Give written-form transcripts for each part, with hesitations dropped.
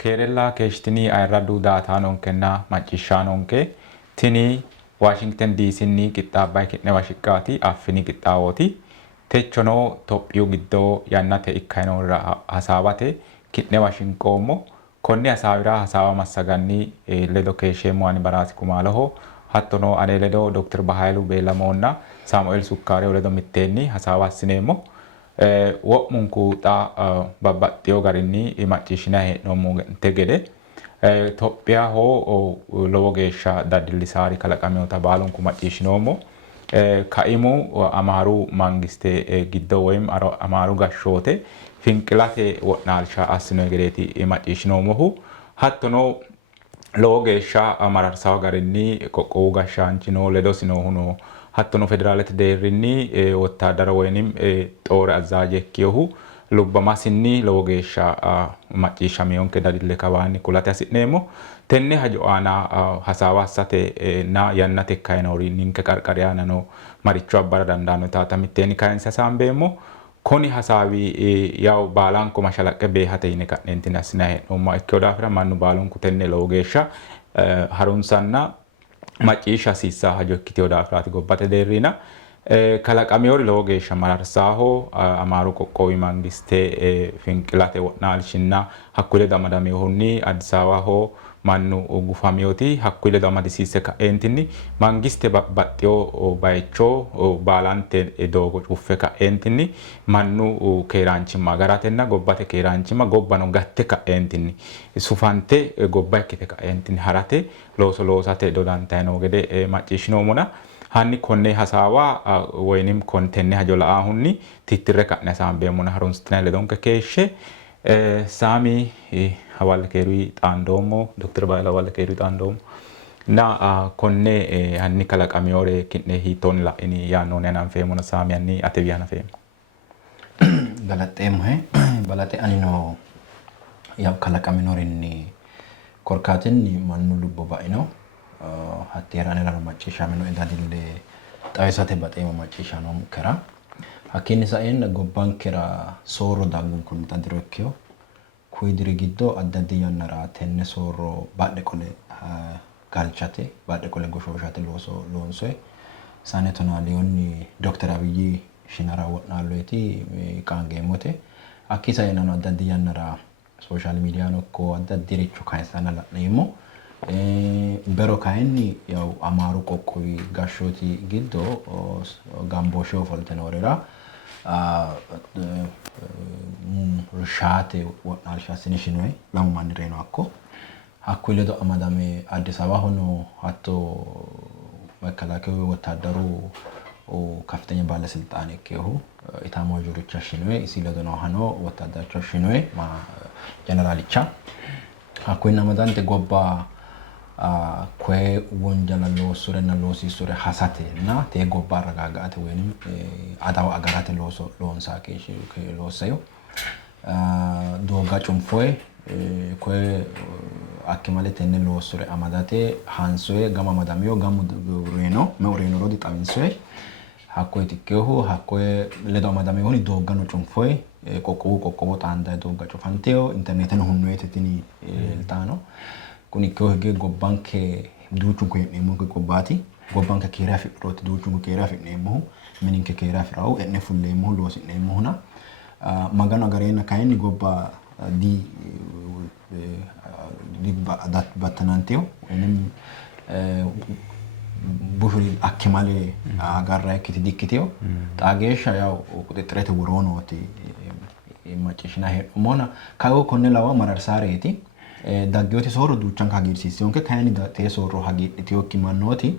Kerala keeshtini ayirraduu daataa nonkenna macciishshaa nonke tini Washington DC ni qixxaabbaa kitne washiqqaati affini qixxaawooti techono Tophiyuu giddoo yannate ikkayinoorra hasaawate kitne washinqoommo konni hasaawira hasaawa massaganni ledo keesheemmo ani baraasi kumaaloho hattono ane ledo Dr. Bahaylu Beelamoonna Samuel Sukkaare ledo mitteenni hasaawa assineemmo wo'munku xa babbaxxeyo garinni macciishshina hee'noommo gede Itophiyaho lowo geeshsha daddillisaari kalaqameewota baalunku macciishshinoommo kaimu amaaru mangiste giddo woyim amaaru gashshoote finqilate wo'naalsha assinoy gedeeti macciishshinoommohu hattono lowo geeshsha mararsawo garinni qoqqowu gashshaanchino ledosinohuno hattono federaalete deerrinni wottaadara woyinim xoore azzaaje ikkiyohu lubbamasinni lowo geeshsha macciishshameyonke dadille kawaanni kulate hasi'neemmo tenne hajo aana hasaawa assate na yannate ikkayinoori ninke qarqari aanano maricho abbara dandaanno taata mitteenni kayinse hasaambeemmo kuni hasaawi yaw baalanko mashalaqqe beehate yine ka'neentinni assina hee'noommo ikkeyo daafira mannu baalunku tenne lowo geeshsha harunsanna macciishsha hasiissaa hajo ikkiteyo daafiraati gobbate deerriina kalaqameyoori lowo geeshsha mararsaaho amaaru qoqqowi mangiste finqilate wo'naalshinna hakkuyi ledo amadameyohunni Addis Ababaho mannu gufameyoti hakkuyi ledo amadisiisse ka'eentinni mangiste babbaxxeyo bayicho baalante doogo cuffe ka'eentinni mannu keeraanchimma agaratenna gobbate keeraanchimma gobbano gatte ka'eentinni sufante gobba ikkite ka'eentinni harate looso loosate dodantayino gede macciishshinoommona hanni konne hasaawa woyinim kontenne hajo la'aahunni tittirre ka'ne hasaambeemmona harunsitinay ledonke keeshshe Sami hawalle keerui xaandoommo Dr. Bahaylu hawalle keerui xaandoommo na konne hanni kalaqameyoore kinne hiittoonni la'ini yaannoonni ananfeemmona Sami hanni ate wi hanafeemmo galaxeemmohe balate anino yaw kalaqaminoorinni korkaatinni mannu lubbo ba'ino hatteera anelano macciishshamino edadille xawisate baxeemmo macciishshano mukkera hakkiinni saeen gobbankera soorro daggunkunni xadiro ikkeyo kuyi diri giddo addi addi yannara tenne soorro badhe qole galchate badhe qole goshooshate looso loonsoe sane tonaaliyonni Dr. Abiyyi shinara wo'naalloyti qaangeemmote hakki saeenano addi addi yannara social media nokko addi addiricho kayinsana la'neemmo bero kayinni yaw amaaru qoqqowi gashshooti giddo gambooshe ofolte noorera shaate wo'naalsha assinishinoe lamu manni reeno hakko hakkuyi ledo amadame Addis Ababahono hatto መከላከያው ወታደሩ ከፍተኛ ባለስልጣን እከሁ ኢታማዦሮች አሽኖe isi ledo no hano ወታደሮች አሽኖe ma ጀነራልቻ hakkuyi amadante gobba kwe wonjala loosurena loosisure hasate na te gobba ragaagaate wenim adawa agarate looso loonsa keeshi loosayo dooga cunfoe kwe akkimale tenne loosure amadate hansoe gama madamiyo gamu reno me reno rodi xawinsoe hakkuyi tikkehu hakkuyi ledo amadamiyo honi doogano cunfoe qoqqowo xaanda dooga cufanteo interneteno hunnoete tini iltaano kuni kohge gobbanke duuchu koyneemmo gobbaati gobbanke keera afiroti duuchu keera afirneemmo mininke keera afirawo enne fulleemmo loosineemmo huna magano agareena kayinni gobba di battananteo enem bushuri akkimale agarra ekkiti dikkiteo xaageeshsha yaw quxixirete woroonooti macciishshina heedhumona kayo konne lawa mararsareeti daggiyooti soorro duuchan hagiirsiisiyonke kayinni te soorro hagiidhitiyokki mannooti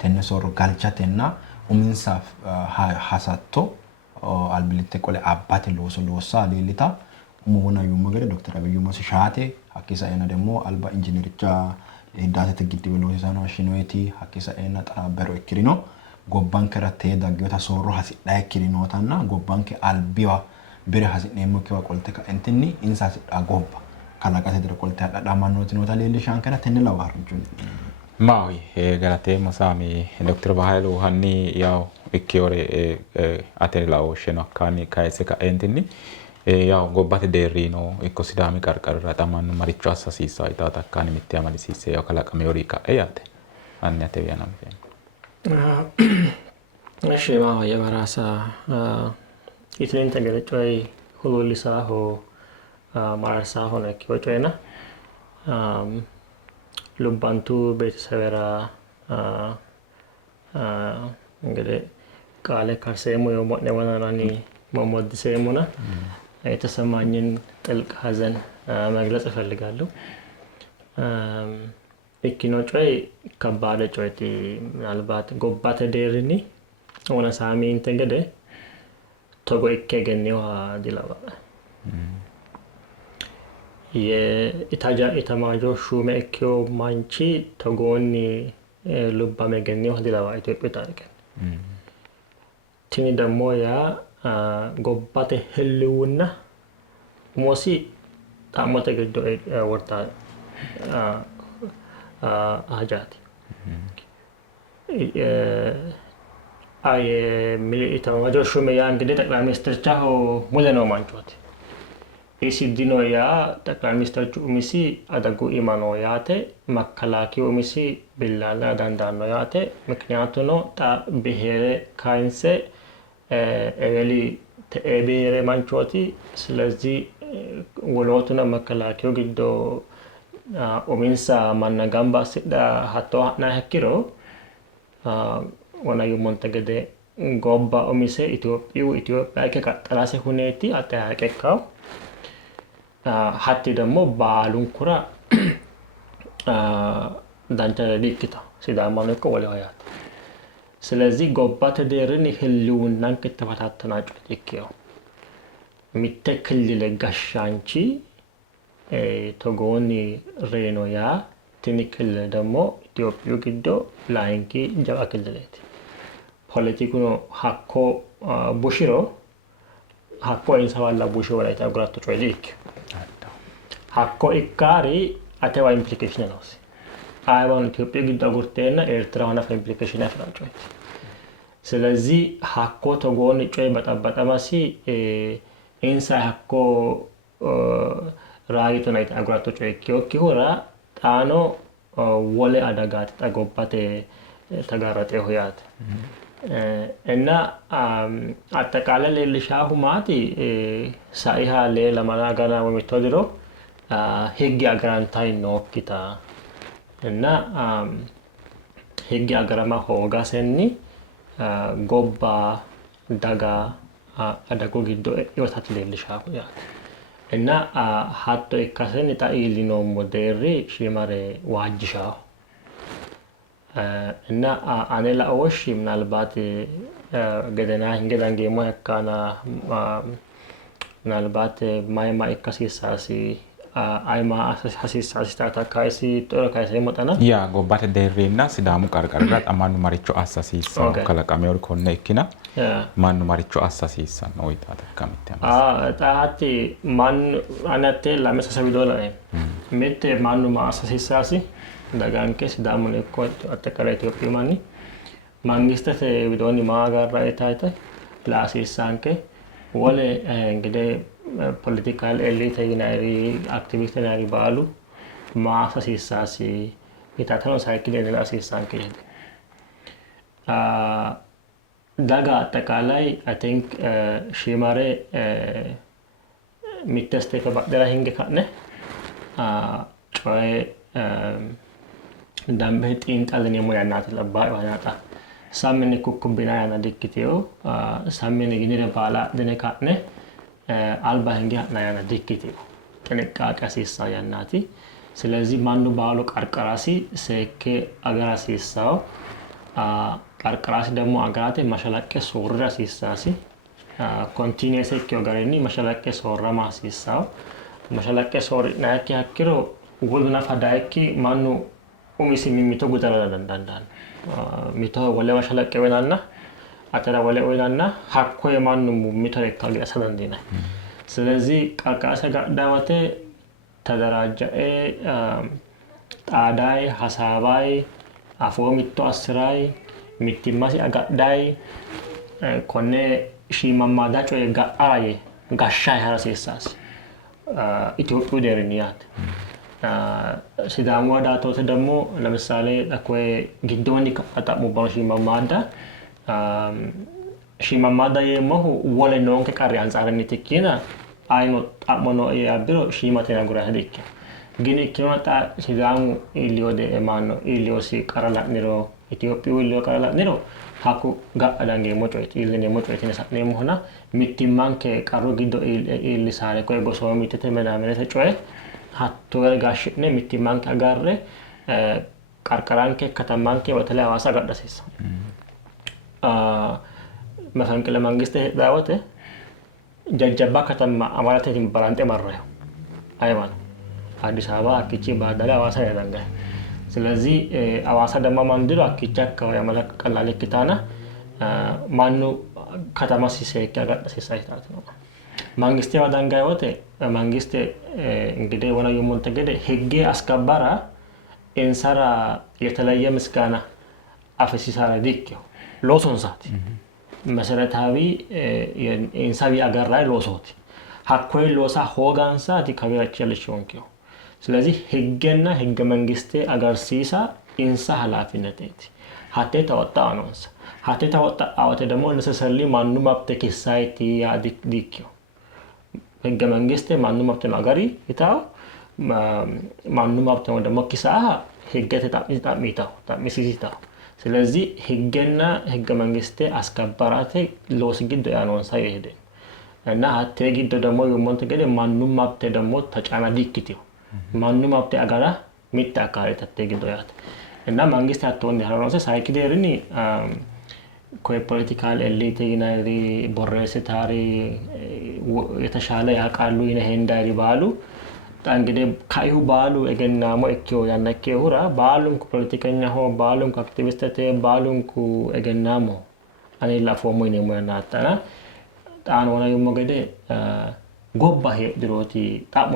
tenne soorro galchatenna uminsa hasatto albilitte qole abbate looso loossa leellita umuna yumma gede Dr. Abiyyi Mosi shaate hakkisa ena demmo alba injinericha daatete giddiwe loosisano ashinoeti hakkisa ena xarabbero ikkirino gobbankera te daggiyoota soorro hasidha ikkirinotanna gobbanke albiwa bire hasi'neemmo kiwa qolte ka'entinni insa hasidha gobba kalaqate dire qolte hadhamannooti noota leellishaan kana tenne lawa harjun maawi galateemmo Sami Dr. Bahaylu hanni yaw ikkiyoore ate lawo sheno akkaani kayise ka'entinni Yaa gobbate deerriinoo ikko sidaami qarqarra xamannu maricho assasiisaa itaa takkaan imitti amalisiisee yoo kalaqame horii ka'e yaate anni ate biyanam feene. እሺ ማው የበራሳ ኢትኔን ተገለጨይ ሁሉልሳ ሆ ማራሳ ሆነ ኪወጨይና ሉባንቱ ቤተሰበራ እንግዲህ ቃለ ካርሴሙ የሞነ ወናናኒ መሞድ ሰሙና የተሰማኝን ጥልቅ ሀዘን መግለጽ እፈልጋለሁ። ኢኪኖጮይ ከባለ ጮይቲ ምናልባት ጎባተ ዴርኒ ሆነ ሳሚን ተንገደ ቶጎ ኢከገኒው ዲላባ የኢታጃ ኢታማጆ ሹመ ኢኪዮ ማንቺ ቶጎኒ ሉባ መገኒው ዲላባ ኢትዮጵያ ታሪክ ቲኒ ደሞ ያ ጎባተ ህልውና ሞሲ ታሞተ ገዶ ወርታ አጃት አይ ሚሊታ ወጆ ሹመያ እንግዲህ ጠቅላይ ሚኒስትር ቻው ሙለ ነው ማንቾት ኢሲዲኖ ያ ጠቅላይ ሚኒስትር ቹሚሲ አደጉ ኢማኖ ያተ መከላኪው ሚሲ ቢላላ ዳንዳኖ ያተ ምክንያቱ ነው ጣ ብሄረ ካይንሴ ኤሊ ተኤቤሬ ማንቾቲ ስለዚህ ወሎቱና መከላኪው ግዶ ኦሚንሳ ማናጋምባ ሲዳ ሀቶ ና ሀኪሮ ወናዩ ሞንተገደ ጎባ ኦሚሴ ኢትዮጵያ ከቀጠላሴ ሁኔቲ አጠያቀካው ሀቲ ደግሞ ባሉን ኩራ ዳንተ ሊክታ ሲዳማን እኮ ወለዋያት ስለዚህ ጎባ ተደርን ህልውናን ከተፈታተናጩት ይከው ሚተክል ለጋሻንቺ ቶጎኒ ሬኖያ ትኒክል ደግሞ ኢትዮጵያ ግዶ ላይንኪ ጀባ ክልለት ፖለቲኩኖ ሀኮ ቡሽሮ ሀኮ ኢንሳዋላ ቡሽሮ ላይ ታግራቱ ጮይሊክ ሀኮ ኢካሪ አተዋ ኢምፕሊኬሽን ነው አይዋን ኢትዮጵያ ግዶ ጉርቴና ኤርትራ ሆነ ኢምፕሊኬሽን ያፍራጮይ ስለዚህ ሀኮ ቶጎኒ ጮይ በጣበጣማሲ ኢንሳ ሀኮ ራይቱ ናይት አግራቱ ጮይ ኪዮራ ጣኖ ወለ አዳጋት ተጎባቴ ተጋራጤ ሆያት እና አጠቃላይ ለልሻሁ ማቲ ሳይሃ ለማናጋና ወሚቶድሮ ህግ አግራንታይ ኖክታ እና ህግ አግራማ ሆጋሰኒ ጎባ ዳጋ አዳጎ ግዶ ይወታት ለልሻሁ ያት እና ሀቶ ኢካሰን ታኢሊኖ ሞዴሪ ሽማሬ ዋጅሻው እና አኔላ ወሽ ምናልባት ገደና እንገዳንጌ ሞያካና ምናልባት ማይማ ኢካሲሳሲ አይማ አሲሳሲ ታታካይሲ ጦር ካይሰ ሞጣና ያ ጎባተ ዴሬና ሲዳሙ ቀርቀርራ አማኑ ማሪቾ አሳሲሳ ከለቃሜው ኮነ ኢኪና ማኑ ማሪቾ አሳሲሳ ነው ይታተካምታ ታቲ ማን አናቴ ለመሰሰብ ዶላር ሜቴ ማኑ ማሳሲሳሲ ዳጋንከ ሲዳሙ ለኮ አጠቃላይ ኢትዮጵያ ማኒ ማንግስተ ቢዶኒ ማጋራ አይታይተ ላሲሳንከ ወለ እንግዲህ ፖለቲካል ኤሊት ይናሪ አክቲቪስት ናሪ ባሉ ማሳሲሳሲ የታተኖ ሳይክል ላሲሳንከ ዳጋ አጠቃላይ አይ ቲንክ ሺማሬ ሚተስቴ ከባደራ ሂንገ ካነ ጮይ ዳምበ ጢንጣልን የሞያናት ለባ ያናጣ ሳምን ኩኩብና ያና ዲክቲዮ ሳምን ግኒረ ባላ ደነካነ አልባ ሂንገ ያና ዲክቲዮ ጥንቃቄ ሲሳ ያናቲ ስለዚህ ማኑ ባሉ ቀርቀራሲ ሰከ አገራሲሳው ቀርቀራሲ ደግሞ አገራቴ ማሻላቀ ሶራ ሲሳሲ ኮንቲኒየስ እኮ ጋርኒ ማሻላቀ ሶራ ማሲሳው ማሻላቀ ሶሪ ናኪ አክሮ ወልና ፈዳይኪ ማኑ ኡሚሲ ሚሚቶ ጉተራ ዳንዳን ሚቶ ወለ ማሻላቀ ወናና አተራ ወለ ወናና ሀኮ የማኑ ሚቶ ለካሊ አሰለንዲና ስለዚህ ቀርቀራሲ ጋዳዋቴ ተደራጃኤ ጣዳይ ሐሳባይ አፎሚቶ አስራይ ሚቲማሲ አጋዳይ ኮኔ ሺማማዳጮ የጋአራዬ gashshaa harasiisaas Itoophiyaa deeriniyaat Sidaamu daatoota dammoo ለምሳሌ አኮይ ጊዶኒ ከፈታ ሙባሽ ማማዳ ሺማማዳ የመሁ ወለ ኖን ከቃሪ አንጻረኒ ተኪና አይኖ ጣሞኖ ያብሮ ሺማቴና ጉራ ሄደክ ግን ከመጣ ሲዳሙ ኢሊዮደ ማኖ ኢሊዮሲ ቀራላ ንሮ ኢትዮጵያ ኢሊዮ ቀራላ ንሮ ሃኩ ጋዳንጌ ሞጮት ኢልኔ ሞጮት ነሳኔ መሆና ሚቲማን ከቃሮ ጊዶ ኢሊሳለ ኮይ ጎሶ ሚተተ መናመነ ተጮይ hattu gaashne mittimaan ka agarre qarqaraan kee katamaan kee watalee hawaasa gadhasiisa. Mafankila mangiste daawwate jajjabaa katama amaratiin baraante marre. Ayman Addis Ababa akkichi baadalee hawaasa yaadanga. ስለዚህ hawaasa damma mandiro akkicha akka yamala qallaale kitaana maannu katama sisee akka gadhasiisa itaati. Mangiste wadanga yote mangiste እንግዲህ ወላ የሞንተገደ ህጌ አስከባራ እንሰራ የተለየ ምስጋና አፈሲሳራ ዲክዮ ሎሶንሳት መሰረታዊ እንሳቢ አገራይ ሎሶት ሀኮይ ሎሳ ሆጋንሳት ከቢያቸልሽ ወንኪዮ ስለዚህ ህገና ህገ መንግስቴ አገርሲሳ እንሳ ኃላፊነቴት ሀቴ ተወጣ ነውስ ሀቴ ተወጣ አወተ ደግሞ ነሰሰሊ ማኑ ማብተ ኪሳይቲ ያዲክ ዲክዮ ህገ መንግስቴ ማኑ ማብተ አገሪ ይታው ማኑ ማብተ ወደ መኪሳ ህገተ ታሚታው ታሚሲሲታው ስለዚህ ህገና ህገ መንግስቴ አስከባራቴ ሎስ ግድ ያኖንሳ ይሄደ እና ሀቴ ግድ ደግሞ የሞንተ ገደ ማኑ ማብተ ደግሞ ተጫና ዲክቲው ማኑ ማብተ አገራ ሚታካሪ ተተ ግድ ያት እና መንግስት አጥቶን ያሮንሳ ሳይክዴርኒ ኮይ ፖለቲካል ኤሊት ይናሪ ቦሬሲታሪ የተሻለ ያቃሉ ይነሄ እንዳሪ ባሉ እንግዲህ ካዩ ባሉ እገናሞ እኪዮ ያነከው ሁራ ባሉን ፖለቲከኛ ሆ ባሉን አክቲቪስት ባሉን እገናሞ አኔ ላፎሞ ይነሞ ያናጣና ጣን ሆነ የሞገደ ጎባሄ ድሮቲ ጣሞ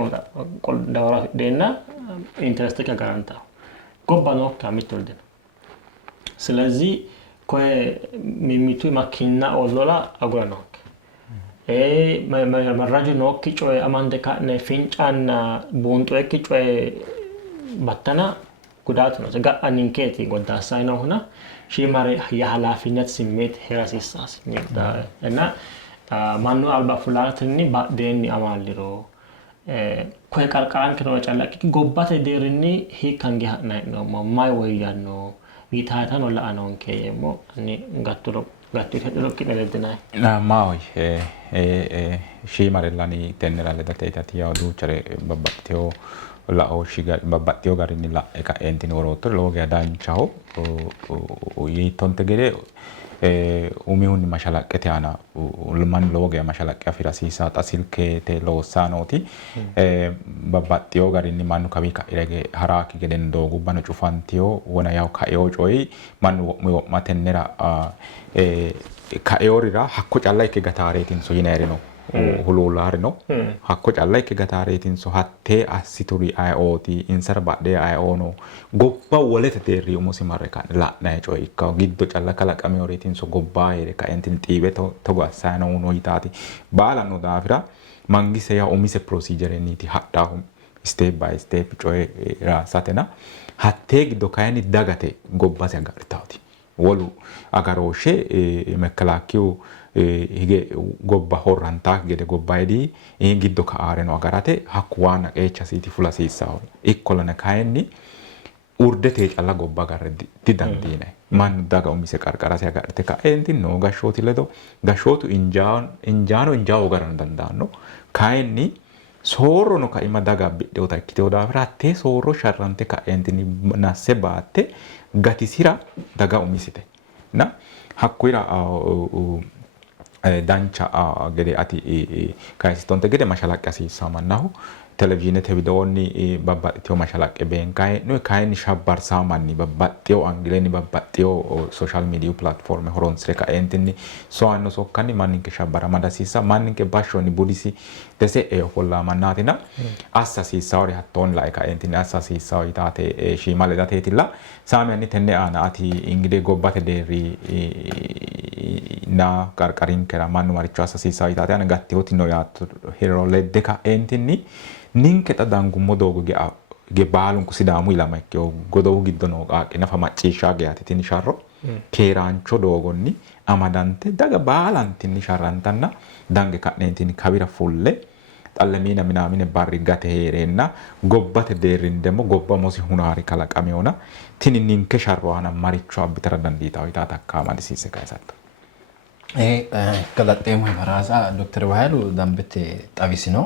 ቆል ዳወራ ደና ኢንተረስት ከጋራንታ ጎባ ነው ካሚቶልደ ስለዚህ ኮይ ሚሚቱ ማኪና ኦሎላ አጉራ ነው መራጁ ነው ኪጮይ አማንደካ ነፊንጫና ቦንጦ ኪጮይ ባተና ጉዳት ነው ዘጋ አንንኬቲ ጎዳሳይ ነው ሆና ሺማሪ የኃላፊነት ስሜት ሄራሲሳስ እና ማኑ አልባ ፍላትኒ ባደኒ አማልሮ ኮይ ቀርቀራን ከነው ጫላቂ ጎባተ ዴርኒ ሂካንጊ ነው ማይ ወያን ነው ጊታታ ነው ለአኖን ከየሞ እኔ ጋቱሮ ጋቱሮ ከነለድና ማይ shi marellani tennerale dateetati yaadu chere babbatteo la oshiga babbatteo garinni la eka entini worotto loge danchaho yitonte gede umihunni mashalaqqete ana ulman loge mashalaqqe afirasiisa tasilkete loosanoti babbatteo garinni mannu kabika irege haraki geden dogubbano cufantio wona yaw kayo coyi mannu wo'ma tennera kaeorira hakko calla ikke gatareetin so yinerino hulularino hakko calla ikke gatareetin so hatte assituri IOT insar badde IOno gobba wolete terri umusi marre kan la nay coy ikka giddo calla kala kameoreetin so gobba ere ka entin tibe to gassano uno hitati bala no dafira mangise ya umise procedure niti hatta step by step coy rasatena hatte giddo kayni dagate gobba se agartati wolu agaroshe mekalakiu hige gobba horranta gede gobba edi giddo ka areno agarate hakwana echasiti fulasisa ikkolana kayni urdete calla gobba gardi didandine man daga umise qarqara se agarte ka enti no gashoti ledo gashotu injano garan dandano kayni soro no ka ima daga biddeota ikkiteo dafira te soro sharrante ka entini nasse baatte gatisira daga umisite na hakkuira dancha gede ati kaisitonte gede mashalaqi asiisamannahu televisionete videonni babbaxxiteo mashalaqe benkae no kayni shabbarsa manni babbaxxiteo angileni babbaxxiteo social media platform horonsire ka entinni so anno sokkanni manninke shabbara madasiisa manninke bashoni budisi dese holla mannatina assasiisa ori hatton la ka entinni assasiisa itate shimale datetilla sami anni tenne ana ati ingide gobbate deri na qarqariin kera mannu maricho asasiisaa itaate ana gatteewoti no yaattu hiroledde ka'eentinni ninke xa dangummo doogo ge baalunku sidaamu ilama ikkeo godowu giddo noo qaaqi nafa macciishshaa geyaati tini sharro keeraancho doogonni amadante daga baalantinni sharrantanna dange ka'neentinni kabira fulle xallamiina minaamine barrigate heereenna gobbate deerrindemmo gobba mosi hunaari kalaqameona tini ninke sharroana maricho abbitara dandiitawo itaata akka amadisiise kaysatto. Galaxeemo baraasa Dr. Bahailu dambete xawisino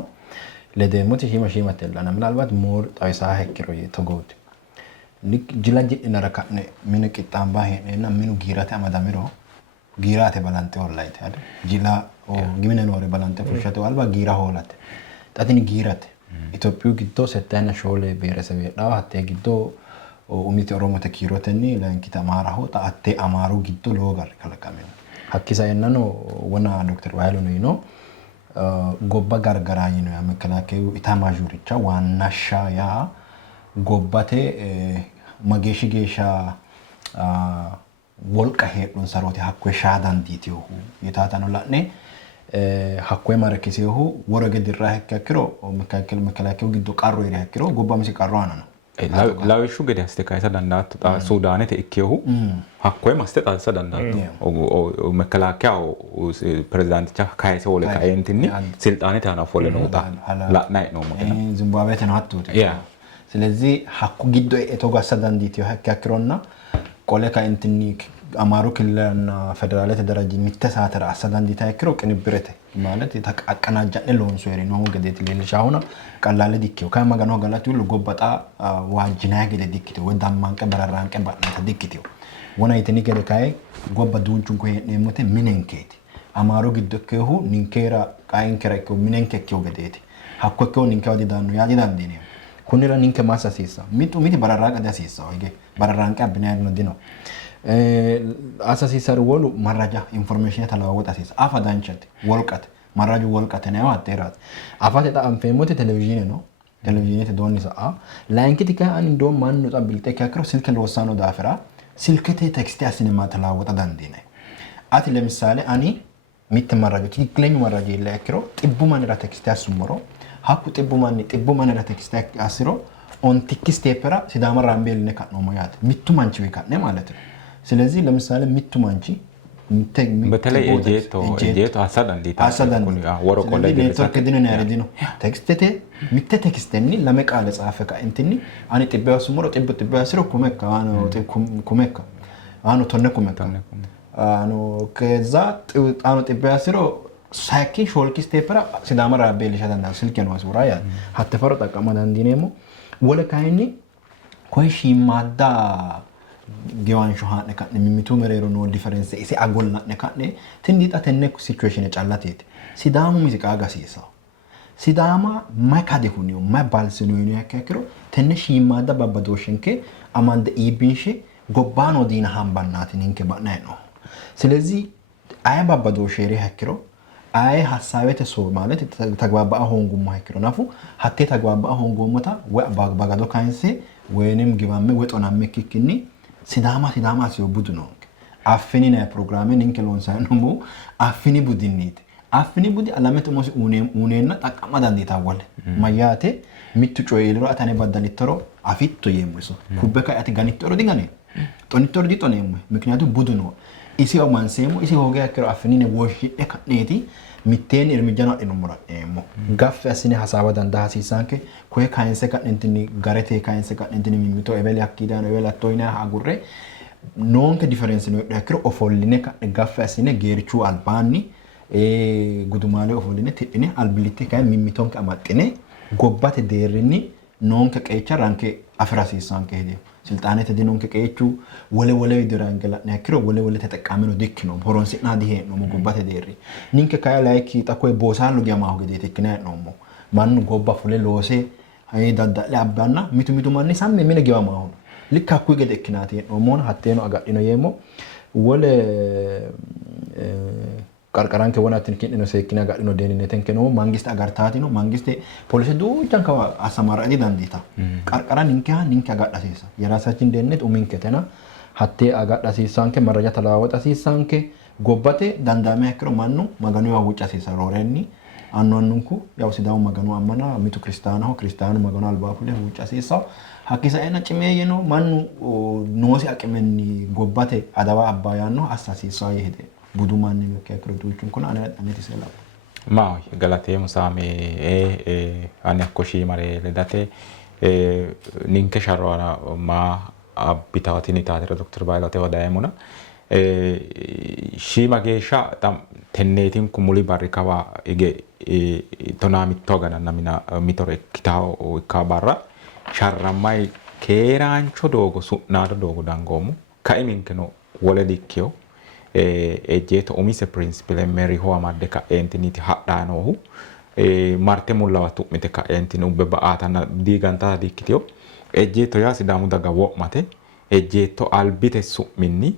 ledeemuti shimatellana ምናልባት ሞር ጣይሳ ሄክሮ የተጎት ጅላ ጅና ረካነ ምን ቂጣምባ ሄና ምኑ ጊራተ አማዳሚሮ ጊራተ ባላንቴ ወላይተ አይደል ጅላ ግሚነ ኖሬ ባላንቴ ፍርሻተ አልባ ጊራ ሆላት ጣቲኒ ጊራተ ኢትዮጵያ ግዶ ሰተና ሾሌ ብሔረሰብ ዳው አቴ ግዶ ኡሚት ኦሮሞ ተኪሮተኒ ለንኪ ተማራሁ ጣቴ አማሩ ግዶ ሎጋር ከለካሜው ሀኪሳ የነኖ ወና ዶክተር ባይሉ ነው gobba gargaraani no yamekalakeu itamajuricha wanasha ya gobbate mageeshi geesha wolqa heedhun sarooti hakkwe shaadan diitiyo yitaatano la'ne hakkwe marakisiyo woro gedirra hakkiro mekalakeu giddo qarro eri hakkiro gobba misi qarro anano lawishu gede aste kaisa dandaattu ta sudaanete ikkeehu hakkwe maste xalsa dandaattu mekalakea presidenticha kaise wole kaentinni silxaanete ana folle noota la'nay no makina zimbabwe te hattuti ስለዚህ ሀኩ ጊዶ ኤቶጋሳ dandiitiyo hakkironna qole kaentinni amaru ክልልና ፌደራላት ደረጃ ሚተሳተራ አሰዳንዲታ ያክሮ ቅንብረተ ማለት ተቃቀናጃነ ሎንሶ የሪ ነው ገዴት ለልሻውና ቀላለ ዲክዮ ከማጋኖ ጋላቱ ሁሉ ጎበጣ ዋጅና ገደ ዲክቶ ወንዳማንቀ በራራንቀ ባናተ ዲክቶ ወና ይተኒ ገደ ካይ ጎበ ዱንቹን ኮ የሞተ ሚነንኬት አማሩ ግድከሁ ኒንኬራ ቃይንከረከ ሚነንከከው ገዴት ሀኮከው ኒንከ ወዲ ዳኑ ያዲ ዳንዲኔ ኩኒራ ኒንከ ማሳሲሳ ሚጡ ሚቲ በራራቀ ዳሲሳ ወይጌ በራራንቀ አብናያድ ነው ዲኖ asasiisar wolu maraja information talaawwata asiisa afa danchate wolqat maraju wolqate ne waterat afate ta amfemote television no television te donni sa laankiti ka an do man no tabilte ka kro silke losano dafira silkete text asinema talaawwata dandine ati ለምሳሌ ani mit maraju tikleñu maraju ile kro tibbu manira text asumoro hakku tibbu manira text asiro on tikistepera sidama rambel ne kanno moyat mittu manchi we kanne ማለት ነው ስለዚህ ለምሳሌ ሚቱ ማንቺ በተለይ እጄቶ አሳዳንዲታ ወሮቆ ላይ ኔትወርክ ድነ ነው ያረዲ ነው ቴክስቴ ሚተ ቴክስቴኒ ለመቃለ ጻፈካ እንትኒ አኒ ጥበው ስሙሮ ጥበው ስሮ ኩመካ ኩመካ አኑ ቶነ ኩመካ አኑ ከዛ ጣኑ ጥበው ስሮ ሳኪ ሾልኪ ስቴፕራ ሲዳማ ራቤል ሻዳና ስልክ ነው አስውራ ያ ሀተፈሮ ተቀማዳ እንዲኔሞ ወለካይኒ ኮይሺ ማዳ gewan shohan ka ne mimitu merero no difference ise agolna ne ka ne tindi ta tenne situation e challatet sidamu musica agasisa sidama makade hunyo ma balsino ne yakiro tenne shimada babadoshenke amande ibinshe gobbano dina hambannati ninke ba'na no ስለዚህ አይ babadoshere yakiro አይ ሐሳቤተ ሶ ማለት ተግባባ ሆንጉም ማይክሮ ናፉ ሐቴ ተግባባ ሆንጉም ሞታ ባጋዶ ካንሴ ወይንም ግባሜ ወጦና መክክኒ Sidama siyo budu no. Affini na programme ninke lonsa no affini budinite. Affini budi alamet mo unenna takama dandita wale. Mayate mittu coyelro atane badalitoro afitto yemuso. Kubbeka ati ganittoro dingane. Tonittoro di tonemu. Miknatu budu no. Isi o mansemo isi hoge akero affini ne worship e kaneti mitten irmijana enumura emo. Gaffe asine hasaba danda hasisanke koe kainse kanentini garete kainse kanentini mimito ebele akkidano ebele attoina agurre nonke difference no akro ofolline ka gaffe asine gerchu albani gudumale ofolline tidine albilite kay mimiton ka amaxine gobbate deerinni nonke qeecha ranke afrasisanke hede ስልጣኔት ዲኖን ከቀየቹ ወለ ይደራንገላ ነክሮ ወለ ተጠቃሚኖ ዲክ ነው ሆሮንሲና ዲሄ ነው ጎባተ ዴሪ ኒንከ ካያ ላይክ ታኮይ ቦሳን ነው ያማው ገዴ ተክና ነው ማን ጎባ ፍለ ሎሴ አይ ዳዳለ አባና ሚቱ ማን ሳም ምን ገባ ማው ልካኩ ገዴ ክናቴ ነው ሞን ሀቴ ነው አጋዲኖ የሞ ወለ qarqaran ke wona tinkin no sekina gadino deninen ke no mangiste agartati no mangiste police du janka asamara adi dandita qarqaran ninka gadda sesa yerasachin dennet umin ketena hatte agadda sesanke maraja talawata sesanke gobbate dandame akkiro mannu maganu waa wuccasiisa roorenni annunku yaw sidaamu maganu ammana mitu kristaanu maganu albaafule wuccasiisa hakkisa ena cimee yeno mannu noosi aqimenni gobbate adawa abbayaanno assasiisa yehede budu manni mekke akkiro duuchun kun aneti sela ma galate musame ani akkoshi mare ledate ninke sharwana ma abitawatini taatira Dr. Baayilate wadaayemuna shima geesha tam tenneetiin kumuli barrikawa ege tonamitto gananna mina mitore kitao ikkabarra sharramay keeraancho doogo su'naada doogo dangoomu kaiminke wole dikkio ejjeeto umise principle meri ho amadde ka entiniti hadhaanohu marte mullawa tu'mite ka entini ubbe ba'aatanna diiganta dikkitio ejjeeto yaa sidaamu daga wo'mate ejjeeto albite su'minni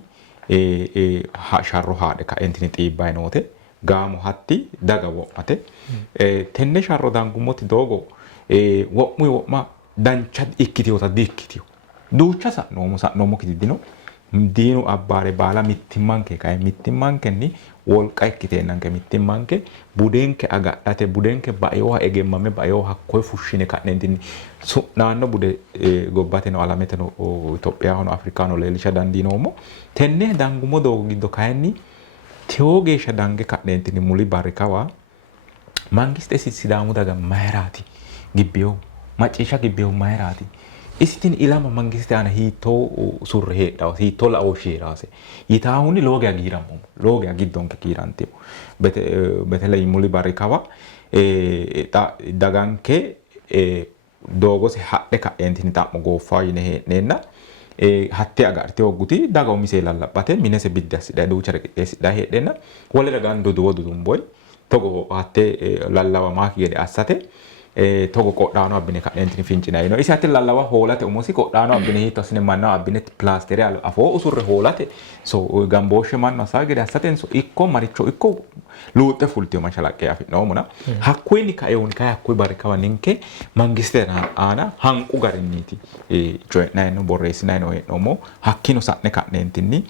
sharro haadhe ka entini xiibbay noote gaamu hatti daga wo'mate tenne sharro dangummoti doogo wo'ma dancha ikkitiyota dikkitiyo duucha sa'noomo kitidino diinu abbaare baala mittimmanke kay mittimmankenni wolqa ikkiteennanke mittimmanke budenke agadhate budenke baeyoha egemmame baeyoha hakkoy fushshine ka'neentinni su'naanno bude gobbate no alamete no Itophiyaho no Afrikaano leelisha dandiinoomo tenne dangumo doogo giddo kayinni tewo geeshsha dange ka'neentinni muli barrikawa mangiste sidaamu daga mayraati gibbeyo macciishsha gibbeyo mayraati isitin ilama mangiste ana hiitoo surre heedhaw hiitoo la'oo sheeraase yitaahuni looge agiiramu looge agiddonke kiirantiyo betele muli barrikawa daganke doogose hadhe ka'eentini xa'mo gooffaa yine hee'neenna hatte agarte ogguti daga umise lallaphate minese biddi assidhay duuchare qixxeessidhay heedheenna wole dagaan dudumboy togo hatte lallawa maaki gede assate togo qodhaano abbine ka'neentini fincinayino isatti lallawa hoolate umosi qodhaano abbine hiitto assine manna abbine plastere afoo usurre hoolate so gambooshe manna saa gede assatenso ikko maricho ikko luuxe fultiyo mashalaqqe afi'noomuna hakkuinni kaeewni kay hakkuy barrikawa ninke mangiste aana hanqu garinniiti coyi'nayino borreessinayino hee'noomo hakkino sa'ne ka'neentinni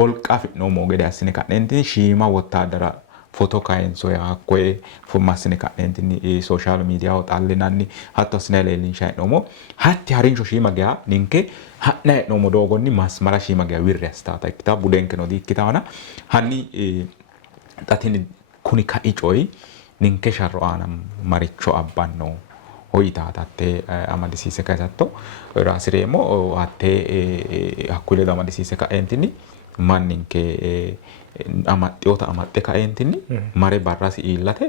wolqa afi'noomo gede assine ka'neentinni shiima wottaadara foto kayenso ya hakkoe fumassine ka'neentinni social media ho xallinanni hatto assine leellinsha hee'noomo hatti harinsho shiima geya ninke ha'na hee'noomo doogonni masmara shiima geya wirri assitaata ikkita budenke no diikkitaana hanni xatini kuni ka'i coyi ninke sharro aana maricho abbanno hoyitaatatte amadisiise kaysatto raasireemo hatte hakkuy ledo amadisiise ka'eentinni manninke amaxxiyota amaxxe ka'eentinni mare barrasi iillate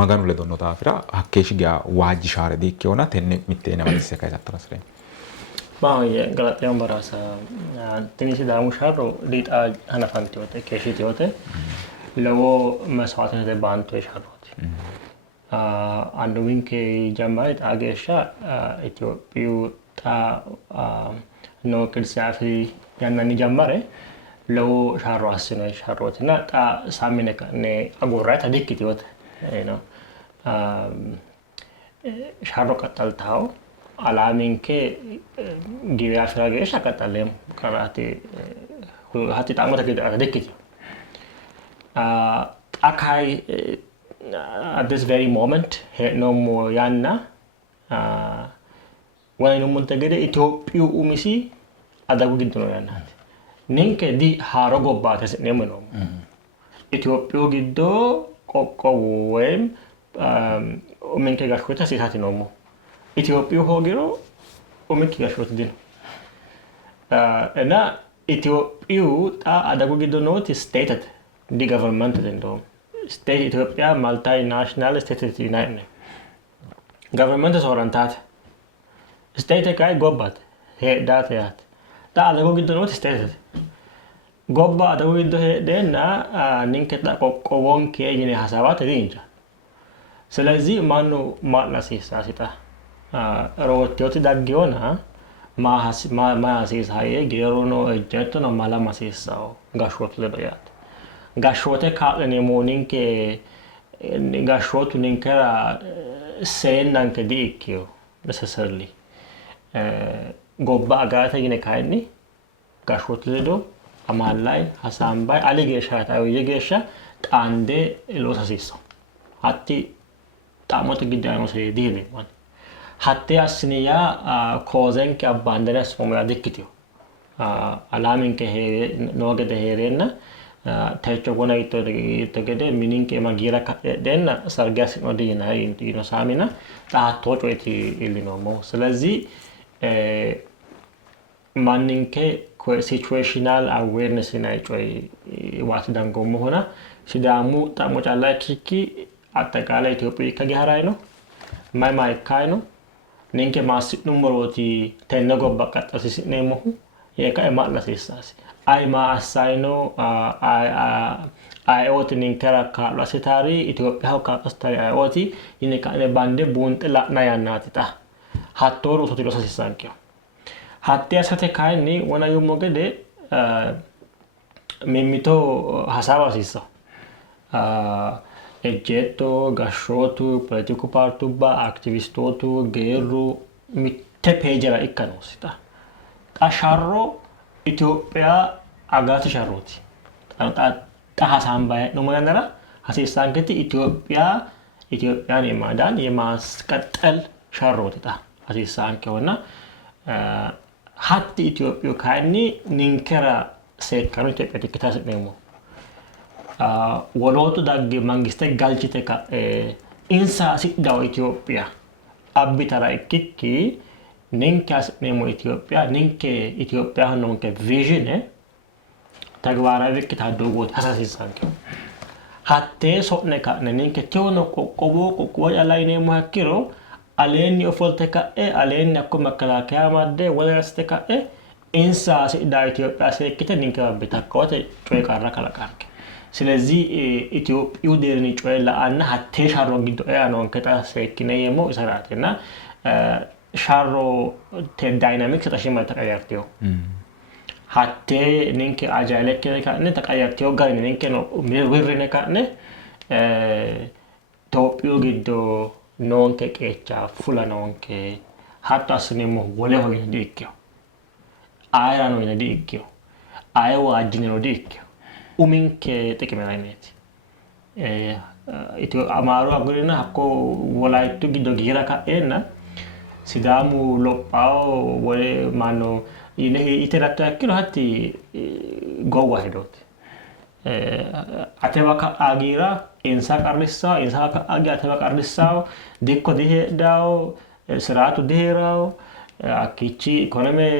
maganu ledonno daafira hakkeeshi geya waajji shaare diikkeyoona tenne mitteene amadisiise kaysatto raasireemo Baay'ee galaxeewwan baraasa tini sidaamu sharro liixaa hanafantiyote keeshitiyote lawoo መስዋዕትነት baantu sharrooti anduwinke ጀመረ ጣጌሻ ኢትዮጵዩ ጣ ነው ቅልሳፊ ያናኒ ጀመረ ለው ሻሮ አስነ ሻሮትና ጣ ሳሚነ ከነ አጎራ ተዲክቲዮት ነው ሻሮ ቀጠልታው አላሚንከ ጊያ ፍራጌሽ አቀጠለም ከራቲ ሀቲ ጣሞተ ተዲክቲ አካይ at this very moment no more yanna wayno muntegede Ethiopia umisi adagu giddo yanna ninke di haro gobbate senemo Ethiopia giddo qoqqowem uminke gashkota sitati nomo Ethiopia hogiro uminke gashkota din ena Ethiopia ta adagu giddo not stated the government dendo state Ethiopia multinational state united government is oriented state kai gobbat he dat yat ta adago giddo not state gobba adago giddo he denna ninke ta qoqqowon ke yine hasabat dinja ስለዚህ ማኑ ማናሲስ አሲታ ሮቲዮት ዳጊዮና ማሲስ ሃየ ጌሮኖ እጀቶ ነው ማላማሲሳው ጋሾት ለበያት ጋሾተ ካለን የሞኒንክ ጋሾቱ ንንከራ ሰየናንከ ዲኪዮ necessarily ጎባ አጋተ ይነ ካይኒ ጋሾት ለዶ amallai hasambai aligeesha ta'u yegeesha qaandee loosa siisso hatti xaamota giddaanoo se diile man hatti asniyaa koozenke abbaandere asfomya dikkitiyo alaaminke noogede heereenna techo gona itogede mininke magira denna sargas no dina ino samina ta tocho eti ilinomo ስለዚህ ማንንke situational awareness ina ጮይ ዋት ዳንጎሞ ሆና ሲዳሙ ጣሞጫላ ኪኪ አጠቃላይ ኢትዮጵያ ከገራይ ነው ማይ ካይ ነው ንንke ማስ ኑምሮቲ ተነጎ በቀጠስ ነሞ የካ ማላሰሳሲ አይ ማሳይኖ አይኦት ንንከራ ካላሰታሪ ኢትዮጵያ ካስተሪ አይኦቲ ይነካነ ባንደ ቡንጥላ ናያናትታ ሀቶሩ ሶቲሎስ ሲሳንኪዮ ሀtti asate kaayni wana yomo gede mimito hasawasisa ejetto gashotu politiku partuba activistotu geru mitte pejera ikkanosita asharro Ethiopia agati sharroti ta hasamba no moyanara hasisanketi Ethiopia ni madan የማስቀጠል sharroti ta hasisankewna hatti Ethiopia kaani ninkera seekano Ethiopia tikitaas nemo wolotu dagge mangiste galchite ka insa siddaw Ethiopia abbitara ikkikki ninkas nemo ninke Ethiopia hanonke vision tagwarawi kitaddogot hasasisanke hatte sokne ka ninke tiono kokko alay nemo hakkiro aleni ofolteka aleni akuma kalakaya madde walerasteka insa sidda Ethiopia sekite ninka bitakote coy qarra kalakanke ስለዚህ ኢትዮጵያ ደርኒ coy la anna hatte sharro giddo anon keta sekine yemo isaratena sharro te dynamics tashima takayartiyo hatte ninke ajale kene ne takayartiyo garini ninke no wirrine kanne Ethiopia giddo nonke kecha fula nonke hatta asnemo wole hoye dikyo ayano ina dikyo aywa ajinero dikyo uminke tekemeraineti ito amaro agurina hakko wolaittu giddo gira ka ena sidamu lopao wole mano ile iterato akkino hatti gowa hedot ateba ka agira insa qarrissa ka agi ateba qarrissa dikko dihe daw siratu diheraw akichi konome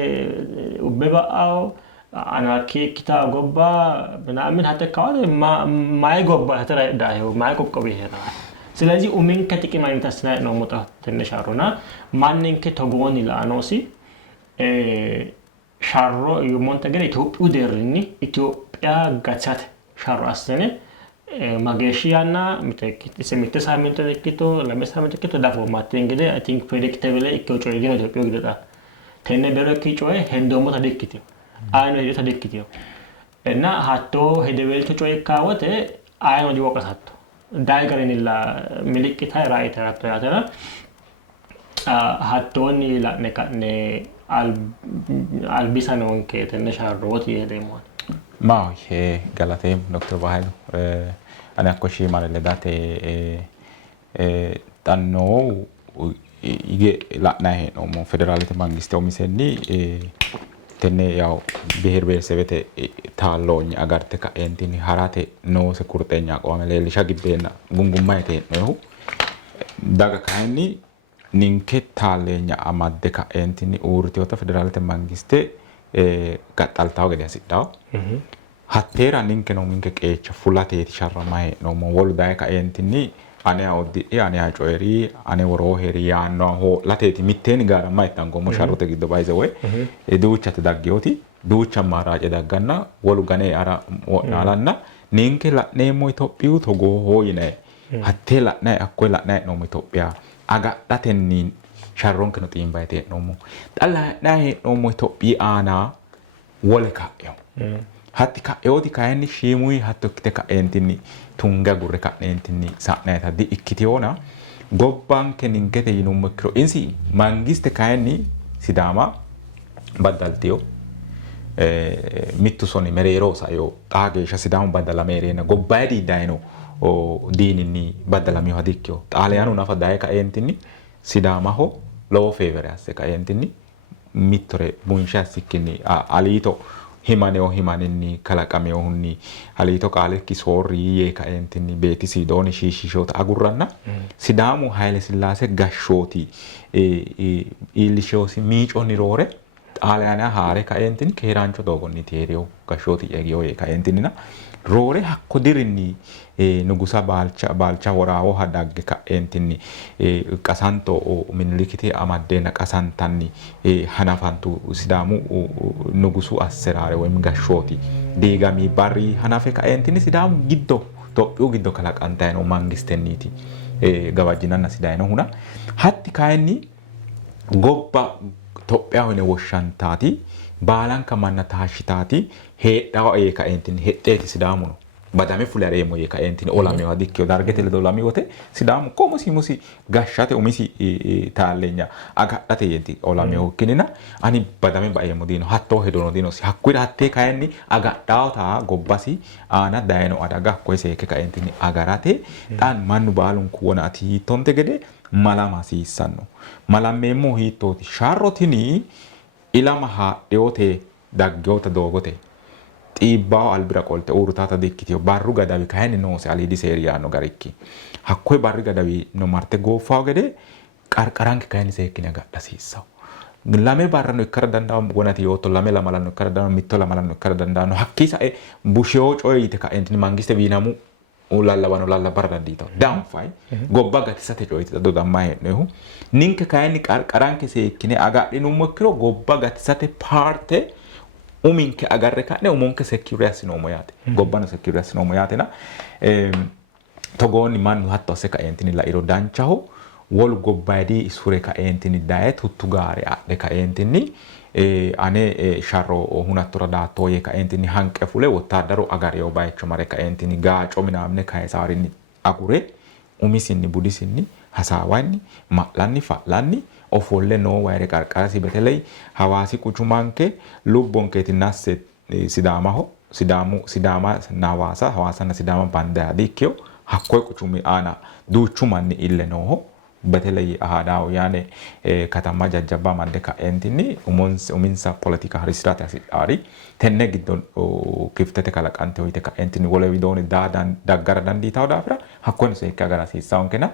ubbebaaw anarki kita gobba binamin hatta kawale mai gobba hatara dayo mai kokkobi hera ስለዚህ ኡሚን ከጥቂም አይነት አስና ነው ሞታ ተነሻሩና ማንንከ ተጎኒ ላኖሲ ሻሮ የሞንተገር ኢትዮጵያ ደርኒ ኢትዮጵያ ጋቻት ሻሮ አሰነ ማጌሺያና ምትክት ሰሚተ ሳምንት ተከቶ ለመሳምንት ተከቶ ዳፎ ማቴ እንግዲህ አይ ቲንክ ፕሬዲክተብል ኢኮቾ ይገነ ኢትዮጵያ ግደታ ተነ በረኪ ጮይ ሄንዶሞ ተደክቲ አይኖ ሄደ ተደክቲ እና ሀቶ ሄደበል ተጮይ ካወተ አይኖ ዲወቀሳቶ ዳይገረኒላ ሚልክታ ራይት ተራተራ ሀቶኒ ለነካነ albisanoonke tennesharrooti yedemoon ma he galate Dr. Bahailu ani akkoshi marelle date tanno ige la'na he no mo federalite mangiste omisenni tenne yaw beher bersevete taallonya agarte ka entini harate no se kurtenya qomele lisha gibena gungummayte no daga kaini ninke taalenya amadde ka entini urtiota federalite mangiste qaxaltaw gede asiddaw hattera ninke no minke qecha fulate ti sharramae no mo wolu dae ka entini ane awdi ane ajoeri ane woro heri yanno ho lateti mitteni gara mai tango mo sharote giddo bayze we duuchate daggiyoti duucha maraje dagganna wolu gane ara nalanna ninke la'neemo Itophiyu togo hoyine hatte la'nay akko la'nay no Ethiopia aga datenni sharronke no timbayte no mo dalla nay no mo Ethiopia ana wole ka yo hatti ka yoti kayenni shimui hatto kite ka entini tunga gurre ka entini sa'nayta di ikkitiona gobbanke ningete yinum mikro insi mangiste kayenni Sidama badaltiyo mittu soni mereerosa yo xaageesha Sidaamu badalameerena gobbaadi daayino diininni badalamiyo hadikyo xaaliyaanu nafa daay kaeentinni Sidaamaho lowo favor asse kaeentinni mittore bunsha sikkinni aliito himaneo himaninni kalaqameo hunni aliito qaalekki soorri yee kaeentinni beeti Sidooni shiishishota agurranna Sidaamu Haile Sillaase gashshooti iillishoosi miiconni roore xaaliyaana haare kaeentinni keeraancho doogonni teeriyo gashshooti eegiyo yee kaeentinna roore hakko dirinni nugusa baalcha woraawo hadagge kaeentinni qasanto minilikiti amaddeena qasantanni hanafantu Sidaamu nugusu asseraare woym gashshooti diigami barri hanafe kaeentinni Sidaamu giddo Tophiyu giddo kalaqantayno mangistenniiti gawajjinanna sidaayno huna hatti kaayinni gobba Tophiyaho ne woshshantaati baalanka manna taashitaati heedhawo ee kaeentinni hedheeti Sidaamuno badame fulareemo yee kaeentinni olame hadikkiyo dargete ledo olami wote Sidaamu komusi musi gashshate umisi taallenya agadhate yenti olame hokkinina ani badame baeemo diino hatto hedono diino si hakkuira hatte kaenni agadhaawta gobbasi aana dayino adaga koy seeke kaeentinni agarate xaan mannu baalunku wonati hiittonte gede malama hasiissanno malameemmo hiittooti sharrotini ilama haadheyote daggeyoota doogote xiibbaawo albira qolte uurtaata dikkitiyo barru gadawi kaayinni noose aliidi seeriyaanno garikki hakkoy barri gadawi no marte gooffaawo gede qarqaranke kaayinni seekkine agadhasiissawo lame barrano ikkara dandawo wonati yootto lame lamalanno ikkara dandawo mitto lamalanno ikkara dandaanno hakkii sa'e busheyo coye yite kaeentinni mangiste wiinamu lallabano lallabara dandiitawo danfay gobba gatisate coyiti dodammaa hee'noyihu ninke kaayinni qarqaranke seekkine agadhinummo ikkiro gobba gatisate parte uminke agarre ka'ne umonke secure assinoomo yaate gobbano secure assinoomo yaatena togoonni mannu hatto asse kaeentinni lairo danchaho wolu gobbaydi sure kaeentinni daye tuttu gaare adhe kaeentinni ane sharro hunattora daatto yee kaeentinni hanqe fule wottaadaro agareyo bayicho mare kaeentinni gaaco minaamne kaysaarinni agure umisinni budisinni hasaawanni ma'lanni fa'lanni ofolle noo wayre qarqarasi beteley hawaasi quchumanke lubbonkeeti nasse Sidaamaho Sidama hawaasana Sidama banda dikkiyo hakkoy quchumi aana duuchu manni ille nooho beteley ahadaawo yaane katama jajjabba madde kaeentinni uminsa politika harisirate hasidhaari tenne giddon kiftete kalaqante hoyte kaeentinni wole widooni daggara dandiitawo daafira hakkoyno seekke agara hasiissaawonkena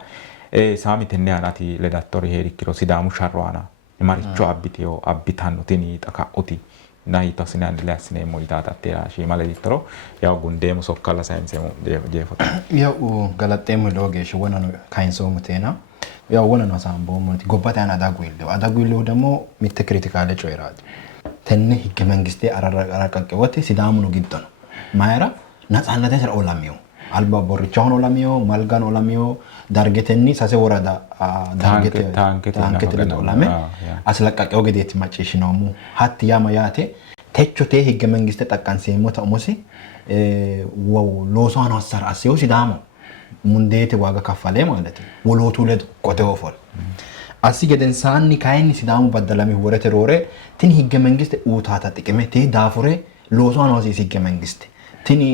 saami tenne aanati ledattori heerikkiro Sidaamu sharro aana maricho abbitiyo abbitanno tini xaka'uti nahito assine andile assineemmo yitaatatteera shiima ledattoro yaw gundeemo sokkalla sayinseemo jeefota yaw galaxxeemmo lowo geeshsha wonano kayinsoommo teena yaw wonano hasaamboommo gobbate aana adagu illehu ደግሞ mitte kritikale coyraati tenne higge mangiste araqaqqewote Sidaamuno giddono mayra naxaannate sira olamiyo alba borrichahono olamiyo malgano olamiyo dargetenni sase worada taankete olame aslaqqaqewo gedeetti macciishshinoomu hatti yaama yaate techote higge mangiste xaqqanseemmota umosi looso aana assara asseyo Sidaamo mundeete waaga kaffalee ማለት wolootu ledo qote ofol assi gedensaanni kaayinni Sidaamu baddalame worete roore tini higge mangiste uutaata xiqimete daafure looso aana hasiisi higge mangiste tini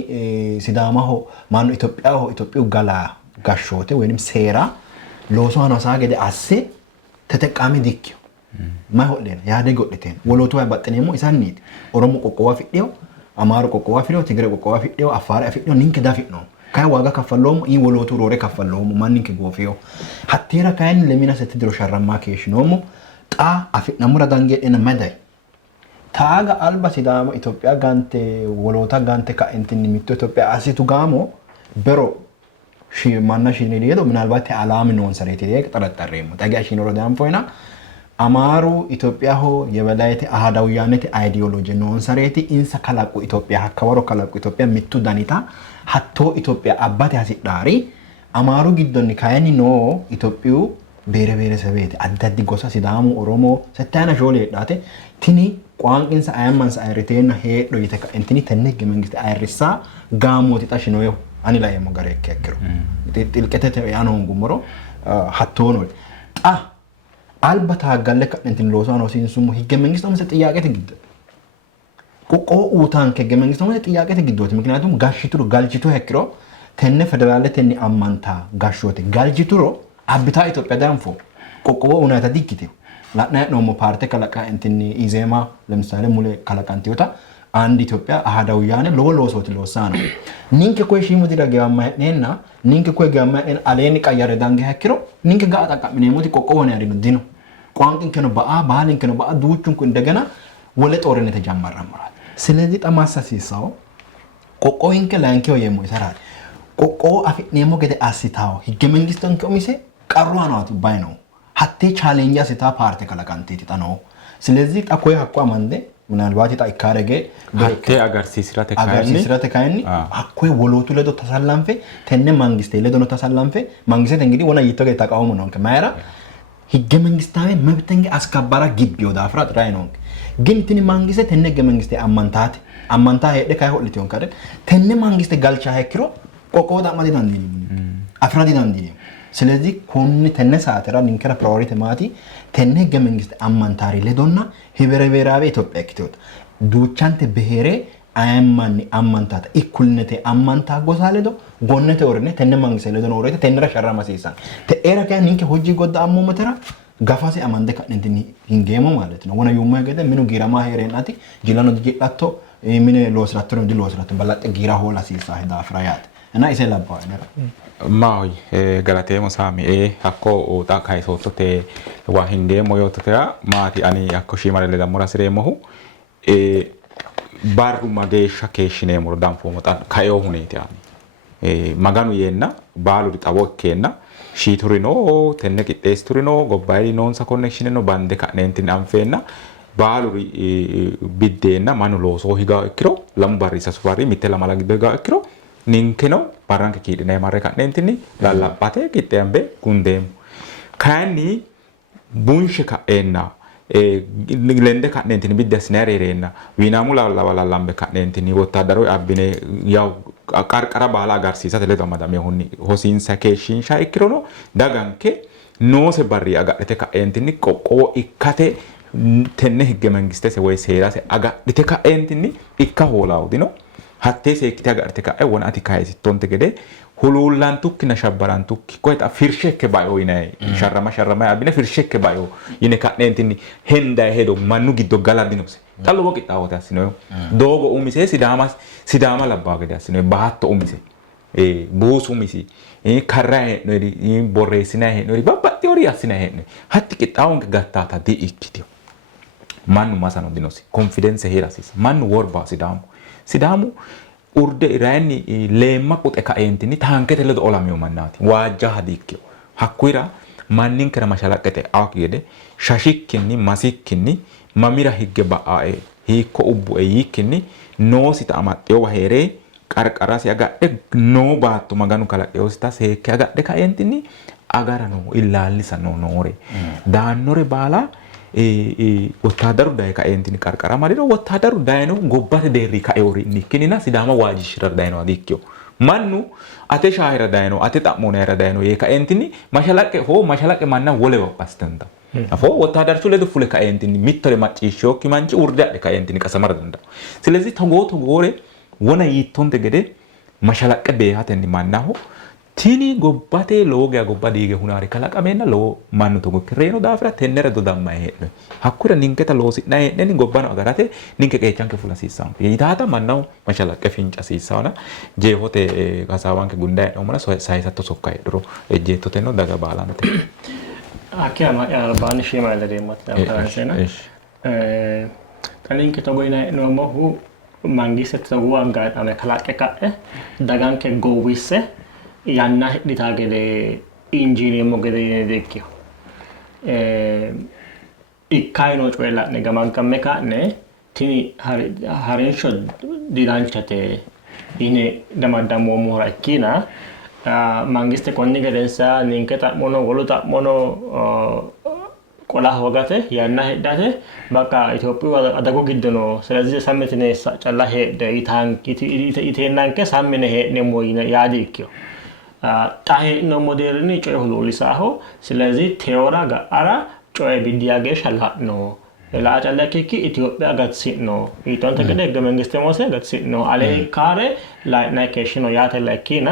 Sidaamaho maanno Itoophiyaho galaa gashshoote ወይንም ሴራ looso aana hasaa gede asse teteqqaami dikkiyo may hodheen yaade godhiteen wolootu way baxxineemmo isanniiti Oromo qoqqowa fidhiyo Amaaru qoqqowa fidhiyo Tigire qoqqowa fidhiyo Affaar fidhiyo ninke dafidhno kaya waaga kaffalloomo in wolootu roore kaffalloomo manninke goofiyo hatteera kaayinni lemina setti diro sharrammaa keeshshinoomo xaa afidhamura dangeedhena maday taaga alba Sidaama Itoophiyaa gante woloota gante kaentinni mitto Itoophiyaa asitu gaamo bero manna shiinili yedo ምናልባት ዓላም ነው ሰሬት ይደግ ተጠረጠረሙ ታጋሽን ወረዳም ፎይና አማሩ ኢትዮጵያሆ የበላይት አሃዳውያነት አይዲዮሎጂ ነው ሰሬት ኢንሳ ከላቁ ኢትዮጵያ አከበሮ ከላቁ ኢትዮጵያ ሚቱ ዳኒታ ሀቶ ኢትዮጵያ አባት ያሲዳሪ አማሩ ጊዶኒ ካየኒ ነው ኢትዮጵዩ ቤረ ቤረ ሰቤት አዳዲ ጎሳ ሲዳሙ ኦሮሞ ሰታና ሾሌ ዳቴ ቲኒ ቋንቅንሳ አያማንሳ አይሪቴና ሄዶ ይተካ እንቲኒ ተነገ መንግስት አይሪሳ ጋሞት ታሽኖ ani la yemo gare kekkiro tilkete yaano ngumoro hattono alba taagalle kadhentin loosano sinsumo higge mengisto mse xiyaaqete gidde ቆቆ ኡታን ከገመንግስት ነው ጥያቄ ተግዶት ምክንያቱም ጋልጂቱ ሄክሮ ተነ ፌደራል ተነ አማንታ ጋሾት ጋልጂቱሮ አብታ ኢትዮጵያ ዳንፎ ቆቆ ኡናታ ዲክቲው ላና ነው ፓርቲ ከለቃ እንትን ኢዜማ ለምሳሌ ሙሌ ከለቃንቲውታ አንድ ኢትዮጵያ አሃዳውያን ለወሎሶት ለወሳነ ኒንከ ኮይ ሺሙ ዲራገ ያማኔና ኒንከ ኮይ ጋማኔን አሌን ቀያረ ዳንገ ሄክሮ ኒንከ ጋጣ ቀምኔ ሞቲ ቆቆ ሆነ ያሪኑ ዲኑ ቋንቅን ከነ ባህልን ከነ ዱቹን እንደገና ወለ ጦርነት ተጀመረ ማለት ስለዚህ ጠማሳ ሲሳው ቆቆይን ከላንከው የሞ ይሰራል ቆቆ አፍኔሞ ገደ አሲታው ህገ መንግስቱን ከሚሴ ቀሯ ነው አትባይ ነው ሀቴ ቻሌንጅ አሲታ ፓርቲ ከለቃንቴ ተጣነው ስለዚህ ጠቆይ አቋ ማንደ ምናልባት ይጣይካረገ ሀቴ አጋር ተካይኒ አቆይ ወሎቱ ለዶ ተሳላንፈ ተነ መንግስት ለዶ ነው ተሳላንፈ መንግስት እንግዲህ ወና ይተገ ተቃውሞ ነው ከማይራ ህገ መንግስታዊ መብተንገ አስከባራ ግቢው ዳፍራት ራይ ነው ግን ትን መንግስት ተነ ህገ መንግስት አማንታ ሄደ ካይሆልት ይሆን ካደ ተነ መንግስት ጋልቻ ሄክሮ ቆቆዳ ማዲና እንዲኒ አፍራዲና እንዲኒ ስለዚህ ኮን ተነ ሰዓትራ ሊንከራ ፕራዮሪቲ ማቲ ተነ ህገ መንግስት አማንታሪ ለዶና ህብረብሔራዊ ኢትዮጵያ ክቶት ዱቻንተ ብሔሬ አያማኒ አማንታታ ኢኩልነቴ አማንታ ጎሳለዶ ጎነቴ ወርኔ ተነ መንግስት ለዶና ወረተ ተነራ ሸራማ ሲሳ ተኤራ ካን ኒንከ ሆጂ ጎዳ አሞ መተራ ጋፋሴ አማንደ ካንንቲኒ ሂንጌሞ ማለት ነው ወና ዩማ ገደ ምኑ ጊራማ ሄሬናቲ ጅላኖ ዲጄጣቶ ምን ሎስራቶ ነው ዲሎስራቶ ባላጠ ጊራ ሆላ ሲሳ ሄዳ ፍራያት እና ኢሰላባው ነራ ማይ ገላቴሞ ሳሚ አኮ ኦጣ ካይሶቶቴ ዋሂንጌሞ ዮቶቴራ ማቲ አኒ አኮ ሺማለ ለዳሞራ ስሬሞሁ ባሩ ማጌሻ ኬሽኔሞ ዳንፎ ሞጣ ካዮ ሁኔታ maganu yenna baalu xawokkeenna shiiturino tenne qixxeessiturino gobbaydi noonsa connection no bande ka'neentinni anfeenna baalu biddeenna manu loosoo higaa ikkiro lamu barri sasu barri mitte lamala giddo higaa ikkiro ninkeno barranke kiidhinayi marre ka'neentinni lallaphate qixxeembe gundeemmo kayinni bunshe ka'eenna lende ka'neentinni biddi assinayre heereenna wiinaamu lallambe ka'neentinni wottaaddaroo abbine yaw qarqara baala agarsiisate ledo amadame hunni hosiinsa keeshshinsha ikkirono daganke noose barri agadhite ka'eentinni qoqqowo ikkate tenne higge mangistese woy seerase agadhite ka'eentinni ikka hoolaawdino hattee seekkite agadhite ka'e wona ati kaayisittonte gede huluullantukkinna shabbarantukki koyta firshekke bayo yinayi sharrama abbine firshekke bayo yine ka'neentinni hendayi hedo mannu giddo galadinose xallo qixxaawote assinoyo doogo umise sidaama labbaa gede assinoyo baatto umise buusu umisi karrayi hee'noyri borreessinayi hee'noyri babbaxxewori assinayi hee'noyi hatti qixxaawonke gattaata di ikkitiyo mannu masano dinosi konfidense heera hasiisa mannu worba sidaamu urde irayni leemma quxe ka'eentinni taankete ledo olamiyo mannaati waajja hadiikkiyo hakkuyira manninkera mashalaqqete awaki gede shashikkinni masikkinni mamira higge ba'ae hiikko ubbu'e yiikkinni noosita amaxxeyowa heeree qarqarasi agadhe noo baatto maganu kalaqeyoosita seekke agadhe ka'eentinni agarano illaallisano noore daannore baala wottaadaru daye ka'eentinni qarqara maliro wottaadaru dayeno gobbate deerri ka'eyoori nikkinina sidaama waajishshirara dayeno adiikkiyo mannu ate shaahira dayeno ate xa'moonayira dayeno yee ka'eentinni mashalaqqe manna wolewa bastanta afoo wottaadarchu ledo fule ka'eentinni mittore macciishshiyokki manchi urde adhe ka'eentinni qasamara dandawo ስለዚህ togoore wona yiittonte gede mashalaqqe beehatenni mannaho tini gobbate lowo geya gobba diige hunaari kalaqameenna lowo mannu togo kirreeno daafira tennere dodammayi hee'noyi hakkura ninketa loosi'nayi hee'nenni gobbano agarate ninke qeechanke fula hasiissaanke yitaata mannaho mashalaqqe finca hasiissaana jeefote hasaawanke gundayi hee'noomona sayisatto sokka heedhuro ejjeettotenno daga baalante Aquí arbaan ishee maal deematti afaransena kaninke togoina no mohu mangise tsagu anga ame kalaqe ka'e daganke gowisse yanna hidhitaagede injiinee mogede dekkiyo ikkayno coylaa'ne gaman kamme ka'ne tini harinsho didanchate ine damadammo mura ikkina mangiste konni gedensa ninke xa'mono wolu xa'mono qola hogate yanna hidhate baka Ethiopia adago giddono ስለዚህ ሳምንትኔ ጫላ ሄደ ኢቴናንከ ሳምነ ሄድነ ሞይነ ያዲክዮ ጣሄ ነው ሞዴልን ጮይ ሁሉ ሊሳሆ ስለዚህ ቴዎራ ጋራ ጮይ ቢዲያገ ሻላ ነው ለአጨለኪ ኢትዮጵያ ገትሲኖ ኢቶን ተገደ ህገ መንግስት ሞሰ ገትሲኖ አለ ካሬ ላይ ናይኬሽኖ ያተ ለኪና